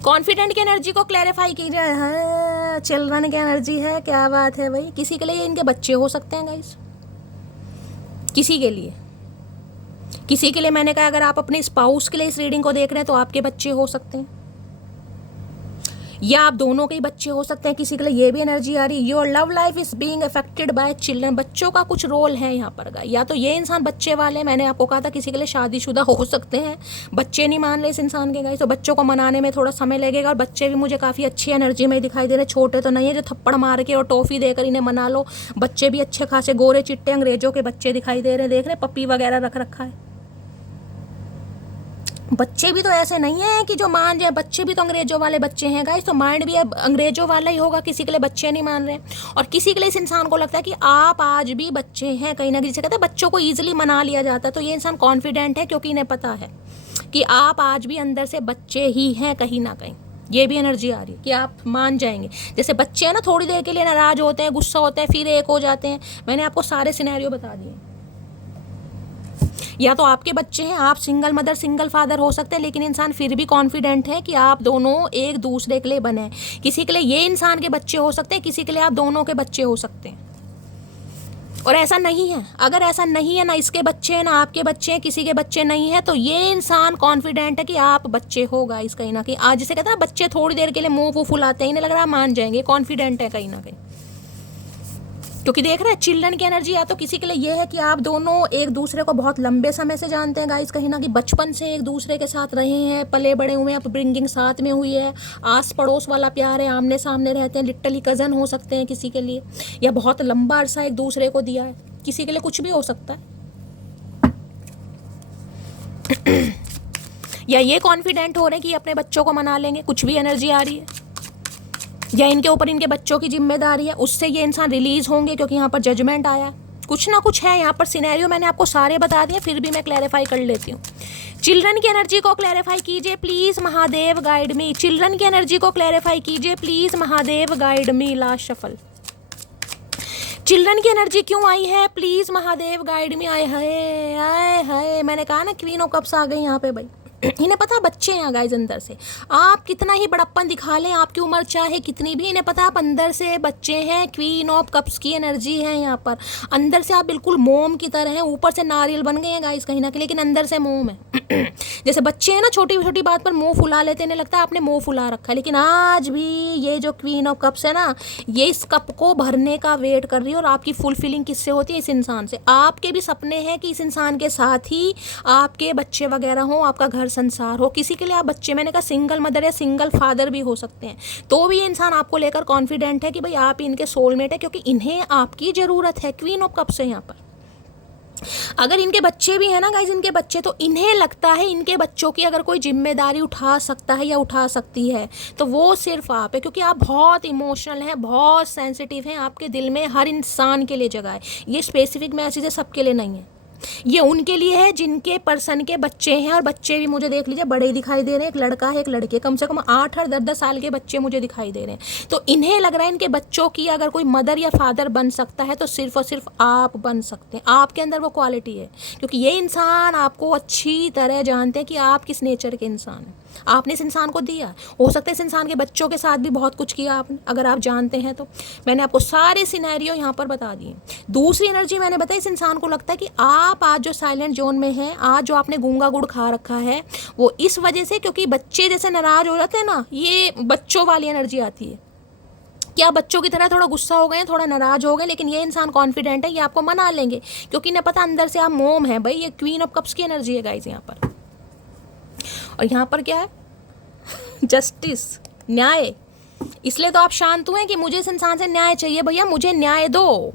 confident की एनर्जी को क्लैरिफाई कीजिए। चिल्ड्रन की एनर्जी है, क्या बात है भाई। किसी के लिए इनके बच्चे हो सकते हैं गाइस, किसी के लिए मैंने कहा अगर आप अपने स्पाउस के लिए इस रीडिंग को देख रहे हैं तो आपके बच्चे हो सकते हैं, या आप दोनों के ही बच्चे हो सकते हैं। किसी के लिए ये भी एनर्जी आ रही है, your love life is being affected by children. बच्चों का कुछ रोल है यहाँ पर, या तो ये इंसान बच्चे वाले, मैंने आपको कहा था किसी के लिए शादीशुदा हो सकते हैं, बच्चे नहीं मान रहे इस इंसान के गाइस, तो बच्चों को मनाने में थोड़ा समय लगेगा। और बच्चे भी मुझे काफ़ी अच्छी एनर्जी में दिखाई दे रहे, छोटे तो नहीं है जो थप्पड़ मार के और टॉफ़ी देकर इन्हें मना लो। बच्चे भी अच्छे खासे गोरे चिट्टे अंग्रेजों के बच्चे दिखाई दे रहे हैं, देख रहे पप्पी वगैरह रख रखा है। बच्चे भी तो ऐसे नहीं है कि जो मान जाए, बच्चे भी तो अंग्रेजों वाले बच्चे हैं गाइस, तो माइंड भी अंग्रेजों वाला ही होगा। किसी के लिए बच्चे नहीं मान रहे, और किसी के लिए इस इंसान को लगता है कि आप आज भी बच्चे हैं कहीं ना कहीं। कहते हैं बच्चों को ईजिली मना लिया जाता है, तो ये इंसान कॉन्फिडेंट है क्योंकि इन्हें पता है कि आप आज भी अंदर से बच्चे ही हैं कहीं ना कहीं। ये भी एनर्जी आ रही है कि आप मान जाएंगे। जैसे बच्चे हैं ना, थोड़ी देर के लिए नाराज होते हैं, गुस्सा होते हैं, फिर एक हो जाते हैं। मैंने आपको सारे सिनेरियो बता दिए। या तो आपके बच्चे हैं, आप सिंगल मदर सिंगल फादर हो सकते हैं, लेकिन इंसान फिर भी कॉन्फिडेंट है कि आप दोनों एक दूसरे के लिए बने। किसी के लिए ये इंसान के बच्चे हो सकते हैं, किसी के लिए आप दोनों के बच्चे हो सकते हैं। और ऐसा नहीं है, अगर ऐसा नहीं है ना इसके बच्चे हैं ना आपके बच्चे हैं, किसी के बच्चे नहीं है, तो ये इंसान कॉन्फिडेंट है कि आप बच्चे होगा इस कहीं ना कहीं। आज जिसे कहते हैं बच्चे थोड़ी देर के लिए मुंह फुलाते हैं, इन्हें लग रहा है मान जाएंगे, कॉन्फिडेंट है कहीं ना कहीं। क्योंकि देख रहे हैं चिल्ड्रन की एनर्जी या तो किसी के लिए ये है कि आप दोनों एक दूसरे को बहुत लंबे समय से जानते हैं गाइस, कहीं ना कि बचपन से एक दूसरे के साथ रहे हैं, पले बड़े हुए हैं, अपब्रिंगिंग साथ में हुई है, आस पड़ोस वाला प्यार है, आमने सामने रहते हैं, लिटरली कज़न हो सकते हैं किसी के लिए, या बहुत लंबा अरसा एक दूसरे को दिया है, किसी के लिए कुछ भी हो सकता है। या ये कॉन्फिडेंट हो रहे हैं कि अपने बच्चों को मना लेंगे, कुछ भी एनर्जी आ रही है, या इनके ऊपर इनके बच्चों की जिम्मेदारी है, उससे ये इंसान रिलीज होंगे, क्योंकि यहाँ पर जजमेंट आया है, कुछ ना कुछ है यहाँ पर सिनेरियो। मैंने आपको सारे बता दिए, फिर भी मैं क्लैरिफाई कर लेती हूँ। चिल्ड्रन की एनर्जी को क्लैरिफाई कीजिए please, Mahadev guide me. Children की एनर्जी को क्लैरिफाई कीजिए please, Mahadev guide me. Last shuffle. Children की एनर्जी क्यों आई है, प्लीज महादेव गाइड मी। आए हाय आए हाय, मैंने कहा ना क्वीन ऑफ कप्स आ गई यहाँ पे भाई। इन्हें पता बच्चे हैं गाइस अंदर से, आप कितना ही बड़प्पन दिखा लें, आपकी उम्र चाहे कितनी भी, इन्हें पता आप अंदर से बच्चे हैं। क्वीन ऑफ कप्स की एनर्जी है यहाँ पर, अंदर से आप बिल्कुल मोम की तरह हैं, ऊपर से नारियल बन गए हैं गाइस कहीं ना कहीं, लेकिन अंदर से मोम है। जैसे बच्चे हैं ना, छोटी छोटी बात पर मुंह फुला लेते हैं, इन्हें लगता है आपने मुंह फुला रखा है, लेकिन आज भी ये जो क्वीन ऑफ कप्स है ना, ये इस कप को भरने का वेट कर रही है। और आपकी फुलफिलिंग किससे होती है, इस इंसान से। आपके भी सपने हैं कि इस इंसान के साथ ही आपके बच्चे वगैरह हों, आपका घर संसार हो। किसी के लिए आप बच्चे, मैंने कहा सिंगल मदर या सिंगल फादर भी हो सकते हैं, तो भी ये इंसान आपको लेकर कॉन्फिडेंट है कि भाई आप इनके सोलमेट है, क्योंकि इन्हें आपकी ज़रूरत है। क्वीन ऑफ कप्स है यहाँ पर। अगर इनके बच्चे भी हैं ना गाइज, इनके बच्चे, तो इन्हें लगता है इनके बच्चों की अगर कोई जिम्मेदारी उठा सकता है या उठा सकती है तो वो सिर्फ आप है, क्योंकि आप बहुत इमोशनल हैं, बहुत सेंसिटिव हैं, आपके दिल में हर इंसान के लिए जगह है। ये स्पेसिफिक मैसेज है, सबके लिए नहीं है, ये उनके लिए है जिनके पर्सन के बच्चे हैं। और बच्चे भी मुझे देख लीजिए बड़े दिखाई दे रहे हैं, एक लड़का है एक लड़की, कम से कम 8 और 10 साल के बच्चे मुझे दिखाई दे रहे हैं। तो इन्हें लग रहा है इनके बच्चों की अगर कोई मदर या फादर बन सकता है तो सिर्फ और सिर्फ आप बन सकते हैं। आपके अंदर वो क्वालिटी है, क्योंकि ये इंसान आपको अच्छी तरह जानते हैं कि आप किस नेचर के इंसान हैं। आपने इस इंसान को दिया, हो सकता है इस इंसान के बच्चों के साथ भी बहुत कुछ किया आपने, अगर आप जानते हैं तो। मैंने आपको सारे सिनेरियो यहाँ पर बता दिए। दूसरी एनर्जी मैंने बताई, इस इंसान को लगता है कि आप आज जो साइलेंट जोन में हैं, आज जो आपने गूंगा गुड़ खा रखा है, वो इस वजह से, क्योंकि बच्चे जैसे नाराज हो जाते हैं ना, ये बच्चों वाली एनर्जी आती है कि आप बच्चों की तरह थोड़ा गुस्सा हो गए, थोड़ा नाराज हो गए, लेकिन ये इंसान कॉन्फिडेंट है, ये आपको मना लेंगे, क्योंकि इन्हें पता अंदर से आप मोम है भाई। ये क्वीन ऑफ कप्स की एनर्जी है गाइज यहाँ पर। और यहाँ पर क्या है, जस्टिस, न्याय। इसलिए तो आप शांत हुए कि मुझे इस इंसान से न्याय चाहिए, भैया मुझे न्याय दो।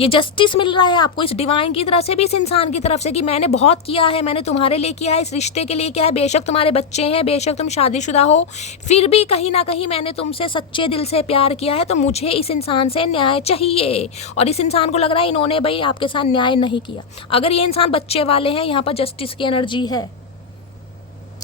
ये जस्टिस मिल रहा है आपको इस डिवाइन की तरफ से भी, इस इंसान की तरफ से, कि मैंने बहुत किया है, मैंने तुम्हारे लिए किया है, इस रिश्ते के लिए किया है। बेशक तुम्हारे बच्चे हैं, बेशक तुम शादीशुदा हो, फिर भी कहीं ना कहीं मैंने तुमसे सच्चे दिल से प्यार किया है, तो मुझे इस इंसान से न्याय चाहिए। और इस इंसान को लग रहा है इन्होंने भाई आपके साथ न्याय नहीं किया। अगर ये इंसान बच्चे वाले हैं, यहाँ पर जस्टिस की एनर्जी है,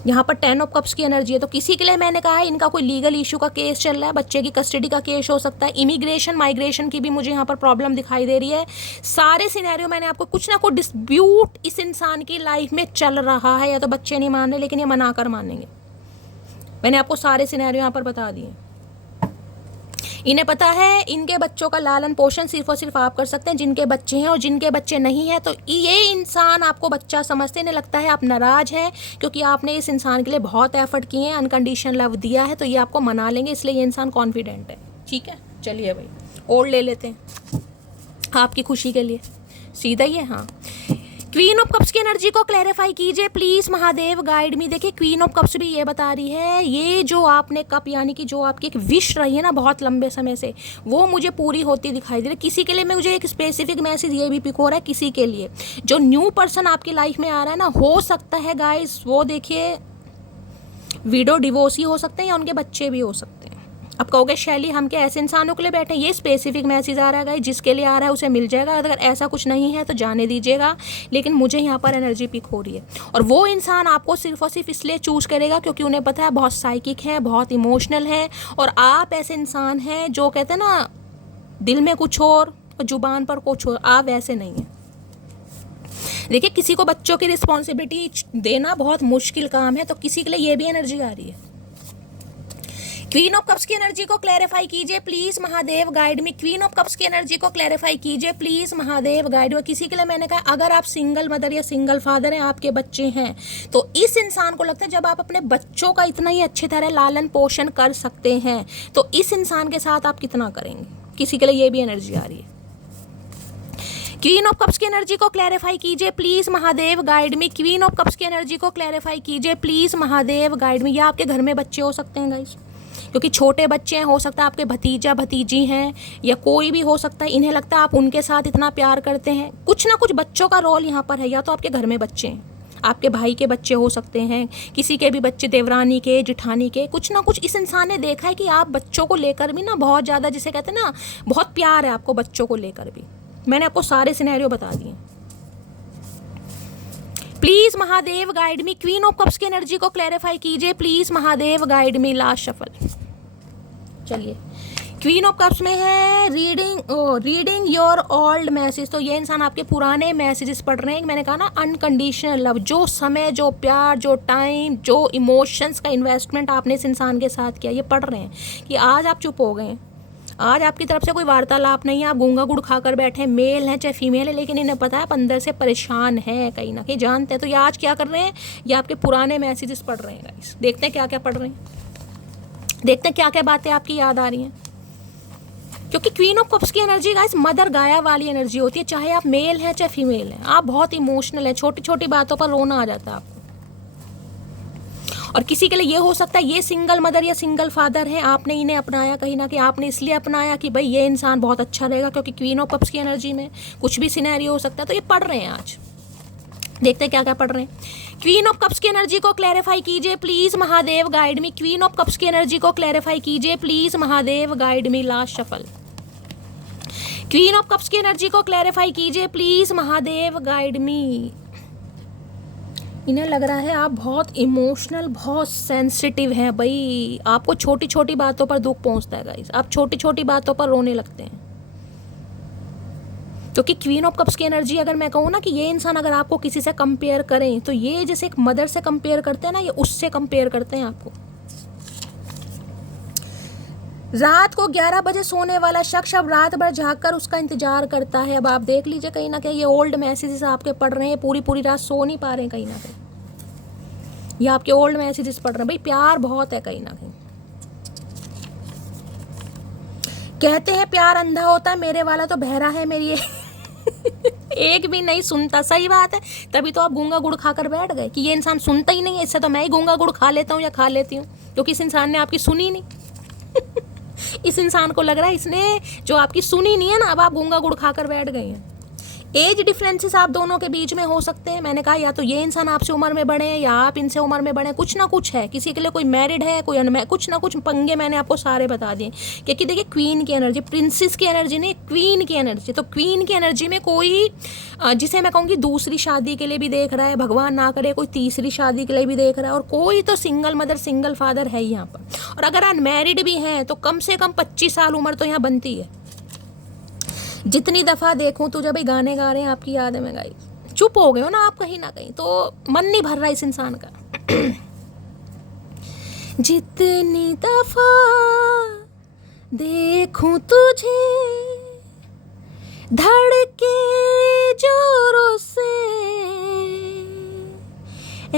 यहाँ पर 10 ऑफ कप्स की एनर्जी है। तो किसी के लिए मैंने कहा है इनका कोई लीगल इशू का केस चल रहा है, बच्चे की कस्टडी का केस हो सकता है, इमिग्रेशन माइग्रेशन की भी मुझे यहाँ पर प्रॉब्लम दिखाई दे रही है। सारे सिनेरियो मैंने आपको, कुछ ना कुछ डिस्प्यूट इस इंसान की लाइफ में चल रहा है, या तो बच्चे नहीं मान रहे लेकिन ये मनाकर मानेंगे। मैंने आपको सारे सिनेरियो यहाँ पर बता दिए। इन्हें पता है इनके बच्चों का लालन पोषण सिर्फ और सिर्फ आप कर सकते हैं, जिनके बच्चे हैं, और जिनके बच्चे नहीं हैं तो ये इंसान आपको बच्चा समझते, इन्हें लगता है आप नाराज हैं क्योंकि आपने इस इंसान के लिए बहुत एफर्ट किए हैं, अनकंडीशनल लव दिया है, तो ये आपको मना लेंगे, इसलिए ये इंसान कॉन्फिडेंट है। ठीक है, चलिए भाई और ले लेते हैं आपकी खुशी के लिए, सीधा ही है। हाँ, क्वीन ऑफ कप्स की एनर्जी को क्लैरिफाई कीजिए प्लीज, महादेव गाइड मी। देखिए क्वीन ऑफ कप्स भी ये बता रही है, ये जो आपने कप, यानी कि जो आपकी एक विश रही है ना बहुत लंबे समय से, वो मुझे पूरी होती दिखाई दे रही है। किसी के लिए मुझे एक स्पेसिफिक मैसेज ये भी पिक हो रहा है, किसी के लिए जो न्यू पर्सन आपकी लाइफ में आ रहा है ना, हो सकता है गाइस वो देखिए विडो डिवोर्सी हो सकते हैं या उनके बच्चे भी हो सकते हैं। अब कहोगे शैली हम क्या ऐसे इंसानों के लिए बैठे, ये स्पेसिफिक मैसेज आ रहा है गाइस, जिसके लिए आ रहा है उसे मिल जाएगा, अगर ऐसा कुछ नहीं है तो जाने दीजिएगा। लेकिन मुझे यहाँ पर एनर्जी पिक हो रही है, और वो इंसान आपको सिर्फ और सिर्फ इसलिए चूज करेगा क्योंकि उन्हें पता है बहुत साइकिक है, बहुत इमोशनल है, और आप ऐसे इंसान हैं जो कहते हैं ना दिल में कुछ और जुबान पर कुछ और, आप वैसे नहीं हैं। देखिए किसी को बच्चों की रिस्पॉन्सिबिलिटी देना बहुत मुश्किल काम है, तो किसी के लिए ये भी एनर्जी आ रही है। क्वीन ऑफ कप्स की एनर्जी को क्लैरिफाई कीजिए please, Mahadev guide me. Queen of cups की एनर्जी को क्लैरिफाई कीजिए प्लीज, महादेव गाइड मी। किसी के लिए मैंने कहा अगर आप सिंगल मदर या सिंगल फादर हैं, आपके बच्चे हैं, तो इस इंसान को लगता है जब आप अपने बच्चों का इतना ही अच्छी तरह लालन पोषण कर सकते हैं तो इस इंसान के साथ आप कितना करेंगे। किसी के लिए ये भी एनर्जी आ रही है। क्वीन ऑफ कप्स की एनर्जी को क्लैरिफाई कीजिए please Mahadev guide me. Queen of cups की एनर्जी को क्लैरिफाई कीजिए प्लीज महादेव गाइड मी। या आपके घर में बच्चे हो सकते हैं गाइस, क्योंकि छोटे बच्चे हैं, हो सकता है आपके भतीजा भतीजी हैं या कोई भी हो सकता है। इन्हें लगता है आप उनके साथ इतना प्यार करते हैं, कुछ ना कुछ बच्चों का रोल यहाँ पर है। या तो आपके घर में बच्चे हैं, आपके भाई के बच्चे हो सकते हैं, किसी के भी बच्चे, देवरानी के, जिठानी के, कुछ ना कुछ इस इंसान ने देखा है कि आप बच्चों को लेकर भी ना बहुत ज़्यादा, जिसे कहते हैं ना, बहुत प्यार है आपको बच्चों को लेकर भी। मैंने आपको सारे सिनेरियो बता दिए। Please Mahadev guide me. Queen of cups की एनर्जी को क्लैरिफाई कीजिए please Mahadev guide me. Last shuffle. चलिए, क्वीन ऑफ कप्स में है रीडिंग योर ओल्ड मैसेज। तो ये इंसान आपके पुराने मैसेजेस पढ़ रहे हैं। मैंने कहा ना, अनकंडीशनल लव, जो समय, जो प्यार, जो टाइम, जो इमोशंस का इन्वेस्टमेंट आपने इस इंसान के साथ किया, ये पढ़ रहे हैं कि आज आप चुप हो गए हैं, आज आपकी तरफ से कोई वार्तालाप नहीं है, आप गूंगा गुड़ खाकर बैठे हैं, मेल है चाहे फीमेल है, लेकिन इन्हें पता है आप अंदर से परेशान है, कहीं ना कहीं जानते हैं। तो ये आज क्या कर रहे हैं, ये आपके पुराने मैसेजेस पढ़ रहे हैं गाइस। देखते हैं क्या क्या पढ़ रहे हैं, देखते हैं क्या क्या बातें आपकी याद आ रही हैं। क्योंकि क्वीन ऑफ कप्स की एनर्जी गाइस मदर गाया वाली एनर्जी होती है, चाहे आप मेल हैं चाहे फीमेल हैं। आप बहुत इमोशनल हैं, छोटी छोटी बातों पर रोना आ जाता है आपको। और किसी के लिए ये हो सकता है ये सिंगल मदर या सिंगल फादर है, आपने इन्हें अपनाया, कहीं ना कहीं आपने इसलिए अपनाया कि भाई ये इंसान बहुत अच्छा रहेगा, क्योंकि क्वीन ऑफ कप्स की एनर्जी में कुछ भी सिनेरियो हो सकता है। तो ये पढ़ रहे हैं आज, देखते हैं क्या क्या पढ़ रहे हैं। क्वीन ऑफ कप्स की एनर्जी को क्लैरिफाई कीजिए please Mahadev guide me. Queen of cups की एनर्जी को क्लैरिफाई कीजिए please Mahadev guide me. Last shuffle. Queen of cups की एनर्जी को क्लैरिफाई कीजिए प्लीज महादेव गाइड मी। इन्हें लग रहा है आप बहुत इमोशनल, बहुत सेंसिटिव हैं भाई। आपको छोटी छोटी बातों पर दुख पहुंचता है गाइस, आप छोटी छोटी बातों पर रोने लगते हैं। क्योंकि क्वीन ऑफ कप्स की एनर्जी, अगर मैं कहूँ ना कि ये इंसान अगर आपको किसी से कंपेयर करें, तो ये जैसे एक मदर से कंपेयर करते हैं ना, ये उससे कंपेयर करते हैं आपको। रात को 11 बजे सोने वाला शख्स अब रात भर जागकर उसका इंतजार करता है। अब आप देख लीजिए, कहीं ना कहीं ये ओल्ड मैसेजेस आपके पढ़ रहे हैं, पूरी पूरी रात सो नहीं पा रहे हैं, कहीं ना कहीं ये आपके ओल्ड मैसेजेस पढ़ रहे हैं। भाई प्यार बहुत है, कहीं ना कहीं कहते हैं प्यार अंधा होता है, मेरे वाला तो बहरा है, मेरी एक भी नहीं सुनता। सही बात है, तभी तो आप गूंगा गुड़ खाकर बैठ गए कि ये इंसान सुनता ही नहीं है, इससे तो मैं ही गूंगा गुड़ खा लेता हूँ या खा लेती हूँ, क्योंकि इस इंसान ने आपकी सुनी नहीं। इस इंसान को लग रहा है इसने जो आपकी सुनी नहीं है ना, अब आप गूंगा गुड़ खाकर बैठ गए हैं। एज डिफरेंसेस आप दोनों के बीच में हो सकते हैं। मैंने कहा या तो ये इंसान आपसे उम्र में बड़े हैं या आप इनसे उम्र में बड़े हैं, कुछ ना कुछ है। किसी के लिए कोई मैरिड है, कोई अनमैरिड, कुछ ना कुछ पंगे मैंने आपको सारे बता दिए। क्योंकि देखिए, क्वीन की एनर्जी, प्रिंसेस की एनर्जी नहीं, क्वीन की एनर्जी। तो क्वीन की एनर्जी में कोई, जिसे मैं कहूँगी दूसरी शादी के लिए भी देख रहा है, भगवान ना करे कोई तीसरी शादी के लिए भी देख रहा है, और कोई तो सिंगल मदर सिंगल फादर है यहाँ पर। और अगर अनमैरिड भी हैं तो कम से कम 25 साल उम्र तो यहाँ बनती है। जितनी दफ़ा देखूं तो जब ये गाने गा रहे हैं आपकी याद में गाइस, चुप हो गए हो ना आप कहीं ना कहीं, तो मन नहीं भर रहा इस इंसान का। जितनी दफ़ा देखूं तुझे धड़के जोरों से,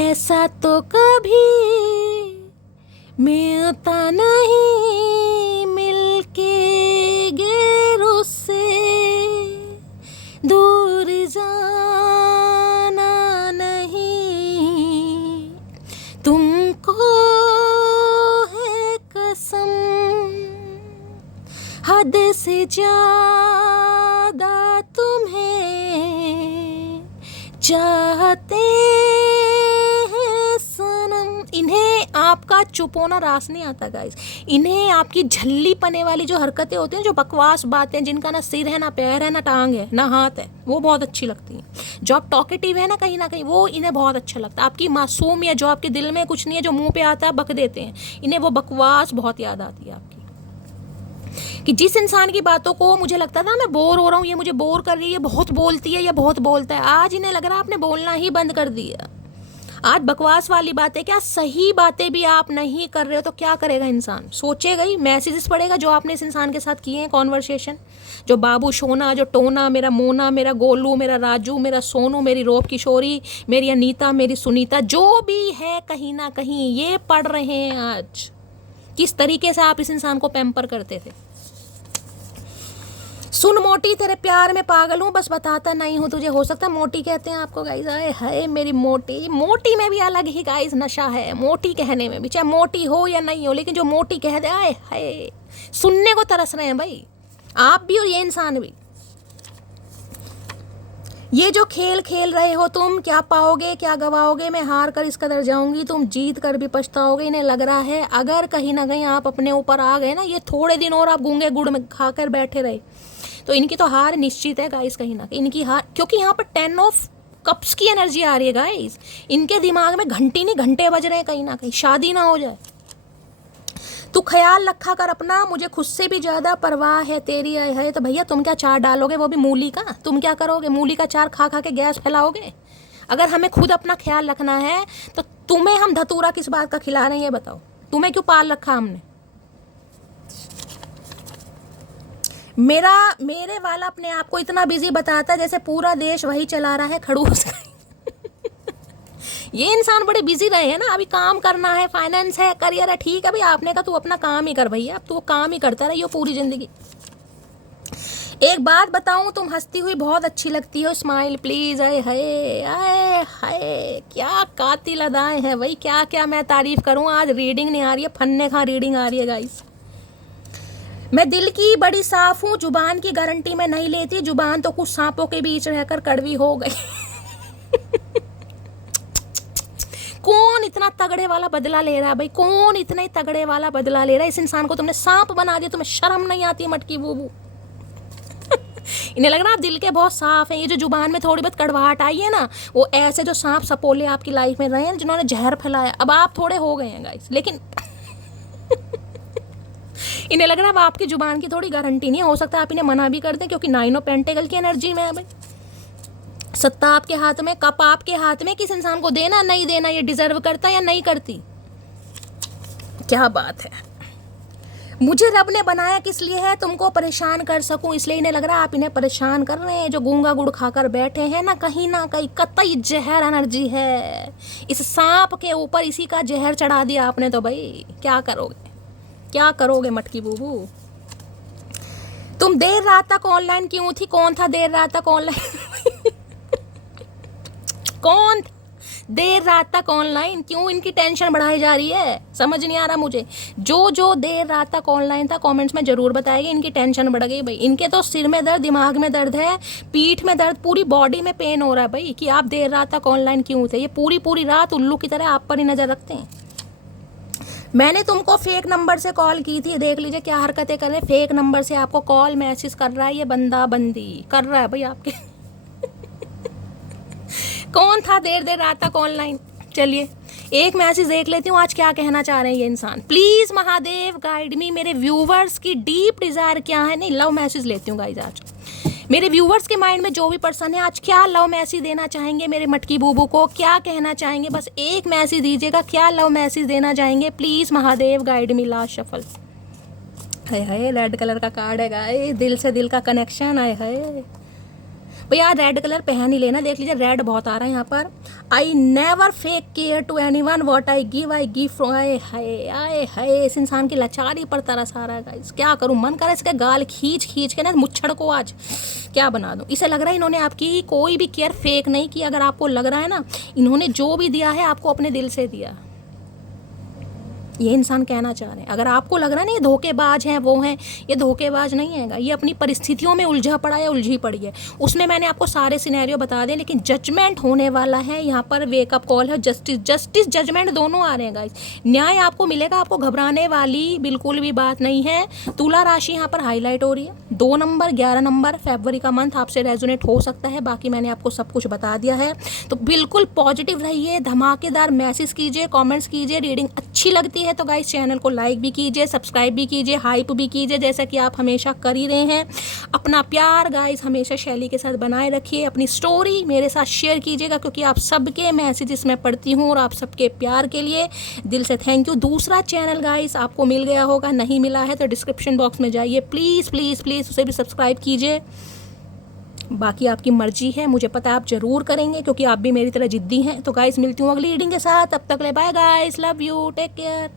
ऐसा तो कभी मिलता नहीं मिलके गैरों से। दूर जाना नहीं तुमको है कसम, हद से ज्यादा तुम्हें चाहते हैं सनम। इन्हें आपका चुप होना रास नहीं आता गाइस। इन्हें आपकी झल्ली पने वाली जो हरकतें होती हैं, जो बकवास बातें, जिनका ना सिर है, ना पैर है, ना टांग है, ना हाथ है, वो बहुत अच्छी लगती हैं। जो आप टॉकेटिव है ना, कहीं ना कहीं वो इन्हें बहुत अच्छा लगता है। आपकी मासूमियत, जो आपके दिल में कुछ नहीं है, जो मुंह पे आता है बक देते हैं, इन्हें वो बकवास बहुत याद आती है आपकी। कि जिस इंसान की बातों को मुझे लगता था मैं बोर हो रहा हूँ, ये मुझे बोर कर रही है, ये बहुत बोलती है, ये बहुत बोलता है, आज इन्हें लग रहा है आपने बोलना ही बंद कर दिया। आज बकवास वाली बातें क्या, सही बातें भी आप नहीं कर रहे हो तो क्या करेगा इंसान, सोचेगा ही, मैसेजेस पढ़ेगा जो आपने इस इंसान के साथ किए हैं, कॉन्वर्सेशन, जो बाबू सोना, जो टोना, मेरा मोना, मेरा गोलू, मेरा राजू, मेरा सोनू, मेरी रोप किशोरी, मेरी अनीता, मेरी सुनीता, जो भी है कहीं ना कहीं ये पढ़ रहे हैं आज किस तरीके से आप इस इंसान को पैम्पर करते थे। सुन मोटी, तेरे प्यार में पागल हूँ, बस बताता नहीं हूँ तुझे। हो सकता है मोटी कहते हैं आपको गाइस। आए हाय मेरी मोटी, मोटी में भी अलग ही गाइस नशा है मोटी कहने में भी, चाहे मोटी हो या नहीं हो, लेकिन जो मोटी कह दे आए हाय, सुनने को तरस रहे हैं भाई आप भी और ये इंसान भी। ये जो खेल खेल रहे हो तुम, क्या पाओगे क्या गवाओगे, मैं हार कर इस कदर जाऊंगी, तुम जीत कर भी पछताओगे। इन्हें लग रहा है अगर कहीं ना कहीं आप अपने ऊपर आ गए ना, ये थोड़े दिन और आप गूंगे गुड़ में खाकर बैठे रहे, तो इनकी तो हार निश्चित है गाइस। कहीं ना कहीं इनकी हार, क्योंकि यहाँ पर 10 ऑफ कप्स की एनर्जी आ रही है गाइस। इनके दिमाग में घंटी नहीं घंटे बज रहे हैं, कहीं ना कहीं शादी ना हो जाए। तू ख्याल रखा कर अपना, मुझे खुद से भी ज़्यादा परवाह है तेरी है। तो भैया तुम क्या चार डालोगे, वो भी मूली का? तुम क्या करोगे, मूली का चार खा खा के गैस फैलाओगे? अगर हमें खुद अपना ख्याल रखना है तो तुम्हें हम धतूरा किस बात का खिला रहे हैं ये बताओ? तुम्हें क्यों पाल रखा हमने? मेरे वाला अपने आप को इतना बिजी बताता है जैसे पूरा देश वही चला रहा है खड़ूस का। ये इंसान बड़े बिजी रहे हैं ना, अभी काम करना है, फाइनेंस है, करियर है, ठीक है भाई। आपने कहा तू अपना काम ही कर भैया, अब तू वो काम ही करता रहियो पूरी जिंदगी। एक बात बताऊं, तुम हंसती हुई बहुत अच्छी लगती हो, स्माइल प्लीज। आए हाय आए हाय, क्या कातिल अदाएं हैं भाई, क्या क्या मैं तारीफ करूं। आज रीडिंग नहीं आ रही है, फन्ने खा रीडिंग आ रही है गाइस। मैं दिल की बड़ी साफ हूँ, जुबान की गारंटी मैं नहीं लेती, जुबान तो कुछ सांपों के बीच रहकर कड़वी हो गई। कौन इतना तगड़े वाला बदला ले रहा है भाई, कौन इतना ही तगड़े वाला बदला ले रहा है? इस इंसान को तुमने सांप बना दिया, तुम्हें शर्म नहीं आती मटकी बूबू? इन्हें लग रहा आप दिल के बहुत साफ हैं, ये जो जुबान में थोड़ी बहुत कड़वाहट आई है ना, वो ऐसे जो सांप सपोले आपकी लाइफ में रहे हैं जिन्होंने जहर फैलाया, अब आप थोड़े हो गए हैं गाइस। लेकिन इन्हें लग रहा है आपकी जुबान की थोड़ी गारंटी नहीं है, हो सकता है आप इन्हें मना भी कर दें, क्योंकि 9 ऑफ पेंटिकल की एनर्जी में है भाई। सत्ता आपके हाथ में, कप आपके हाथ में, किस इंसान को देना नहीं देना, ये डिजर्व करता या नहीं करती? क्या बात है। मुझे रब ने बनाया किस लिए है, तुमको परेशान कर सकूं, इसलिए इन्हें लग रहा है आप इन्हें परेशान कर रहे हैं। जो गूंगा गुड़ खाकर बैठे हैं ना कहीं कतई जहर एनर्जी है इस सांप के ऊपर, इसी का जहर चढ़ा दिया आपने। तो भाई क्या करोगे, क्या करोगे मटकी बूबू? तुम देर रात तक ऑनलाइन क्यों थी? कौन था देर रात तक ऑनलाइन? कौन देर रात तक ऑनलाइन? क्यों इनकी टेंशन बढ़ाई जा रही है, समझ नहीं आ रहा मुझे। जो देर रात तक ऑनलाइन था कमेंट्स में जरूर बताएगा, इनकी टेंशन बढ़ गई भाई। इनके तो सिर में दर्द, दिमाग में दर्द है, पीठ में दर्द, पूरी बॉडी में पेन हो रहा है भाई कि आप देर रात तक ऑनलाइन क्यों थे। ये पूरी रात उल्लू की तरह आप पर ही नजर रखते हैं। मैंने तुमको फेक नंबर से कॉल की थी, देख लीजिए क्या हरकतें कर रहे हैं। फेक नंबर से आपको कॉल मैसेज कर रहा है ये बंदा बंदी कर रहा है भाई आपके। कौन था देर रात तक ऑनलाइन? चलिए एक मैसेज देख लेती हूँ आज क्या कहना चाह रहे हैं ये इंसान। प्लीज महादेव गाइड मी, मेरे व्यूवर्स की डीप डिजायर क्या है? नहीं, लव मैसेज लेती हूँ गाइज आज। मेरे व्यूवर्स के माइंड में जो भी पर्सन है आज क्या लव मैसेज देना चाहेंगे मेरे मटकी बूबू को, क्या कहना चाहेंगे? बस एक मैसेज दीजिएगा, क्या लव मैसेज देना चाहेंगे? Please Mahadev guide me. Last shuffle. हाय हाय, रेड कलर का कार्ड है गाइस, दिल से दिल का कनेक्शन। आए हाय भैया, रेड कलर पहन ही लेना, देख लीजिए रेड बहुत आ रहा है यहाँ पर। I never fake care to anyone, what I give from. आए हाय, इस इंसान की लाचारी पर तरस आ रहा है गाइस। क्या करूँ, मन कर इसके गाल खींच के ना मुच्छड़ को आज क्या बना दूँ। इसे लग रहा है इन्होंने आपकी कोई भी केयर फेक नहीं की। अगर आपको लग रहा है ना इन्होंने जो भी दिया है आपको अपने दिल से दिया, ये इंसान कहना चाह रहे हैं। अगर आपको लग रहा है ना ये धोखेबाज हैं वो हैं, ये धोखेबाज नहीं है, ये अपनी परिस्थितियों में उलझा पड़ा है, उलझी पड़ी है। उसमें मैंने आपको सारे सिनेरियो बता दें, लेकिन जजमेंट होने वाला है यहाँ पर। वेकअप कॉल है, जस्टिस जजमेंट दोनों आ रहे हैं गाइस। न्याय आपको मिलेगा, आपको घबराने वाली बिल्कुल भी बात नहीं है। तुला राशि यहाँ पर हाईलाइट हो रही है, 2 नंबर 11 नंबर फरवरी का मंथ आपसे रेजोनेट हो सकता है। बाकी मैंने आपको सब कुछ बता दिया है, तो बिल्कुल पॉजिटिव रहिए, धमाकेदार मैसेज कीजिए, कमेंट्स कीजिए। रीडिंग अच्छी लगती है तो गाइस चैनल को लाइक भी कीजिए, सब्सक्राइब भी कीजिए, हाइप भी कीजिए, जैसा कि आप हमेशा कर ही रहे हैं। अपना प्यार गाइस हमेशा शैली के साथ बनाए रखिए, अपनी स्टोरी मेरे साथ शेयर कीजिएगा, क्योंकि आप सबके मैसेजेस मैं पढ़ती हूँ और आप सबके प्यार के लिए दिल से थैंक यू। दूसरा चैनल गाइस आपको मिल गया होगा, नहीं मिला है तो डिस्क्रिप्शन बॉक्स में जाइए, प्लीज़ प्लीज़ प्लीज़ उसे भी सब्सक्राइब कीजिए। बाकी आपकी मर्जी है, मुझे पता है आप जरूर करेंगे क्योंकि आप भी मेरी तरह जिद्दी हैं। तो गाइस मिलती हूँ अगली रीडिंग के साथ, तब तक ले bye guys, love you, take care.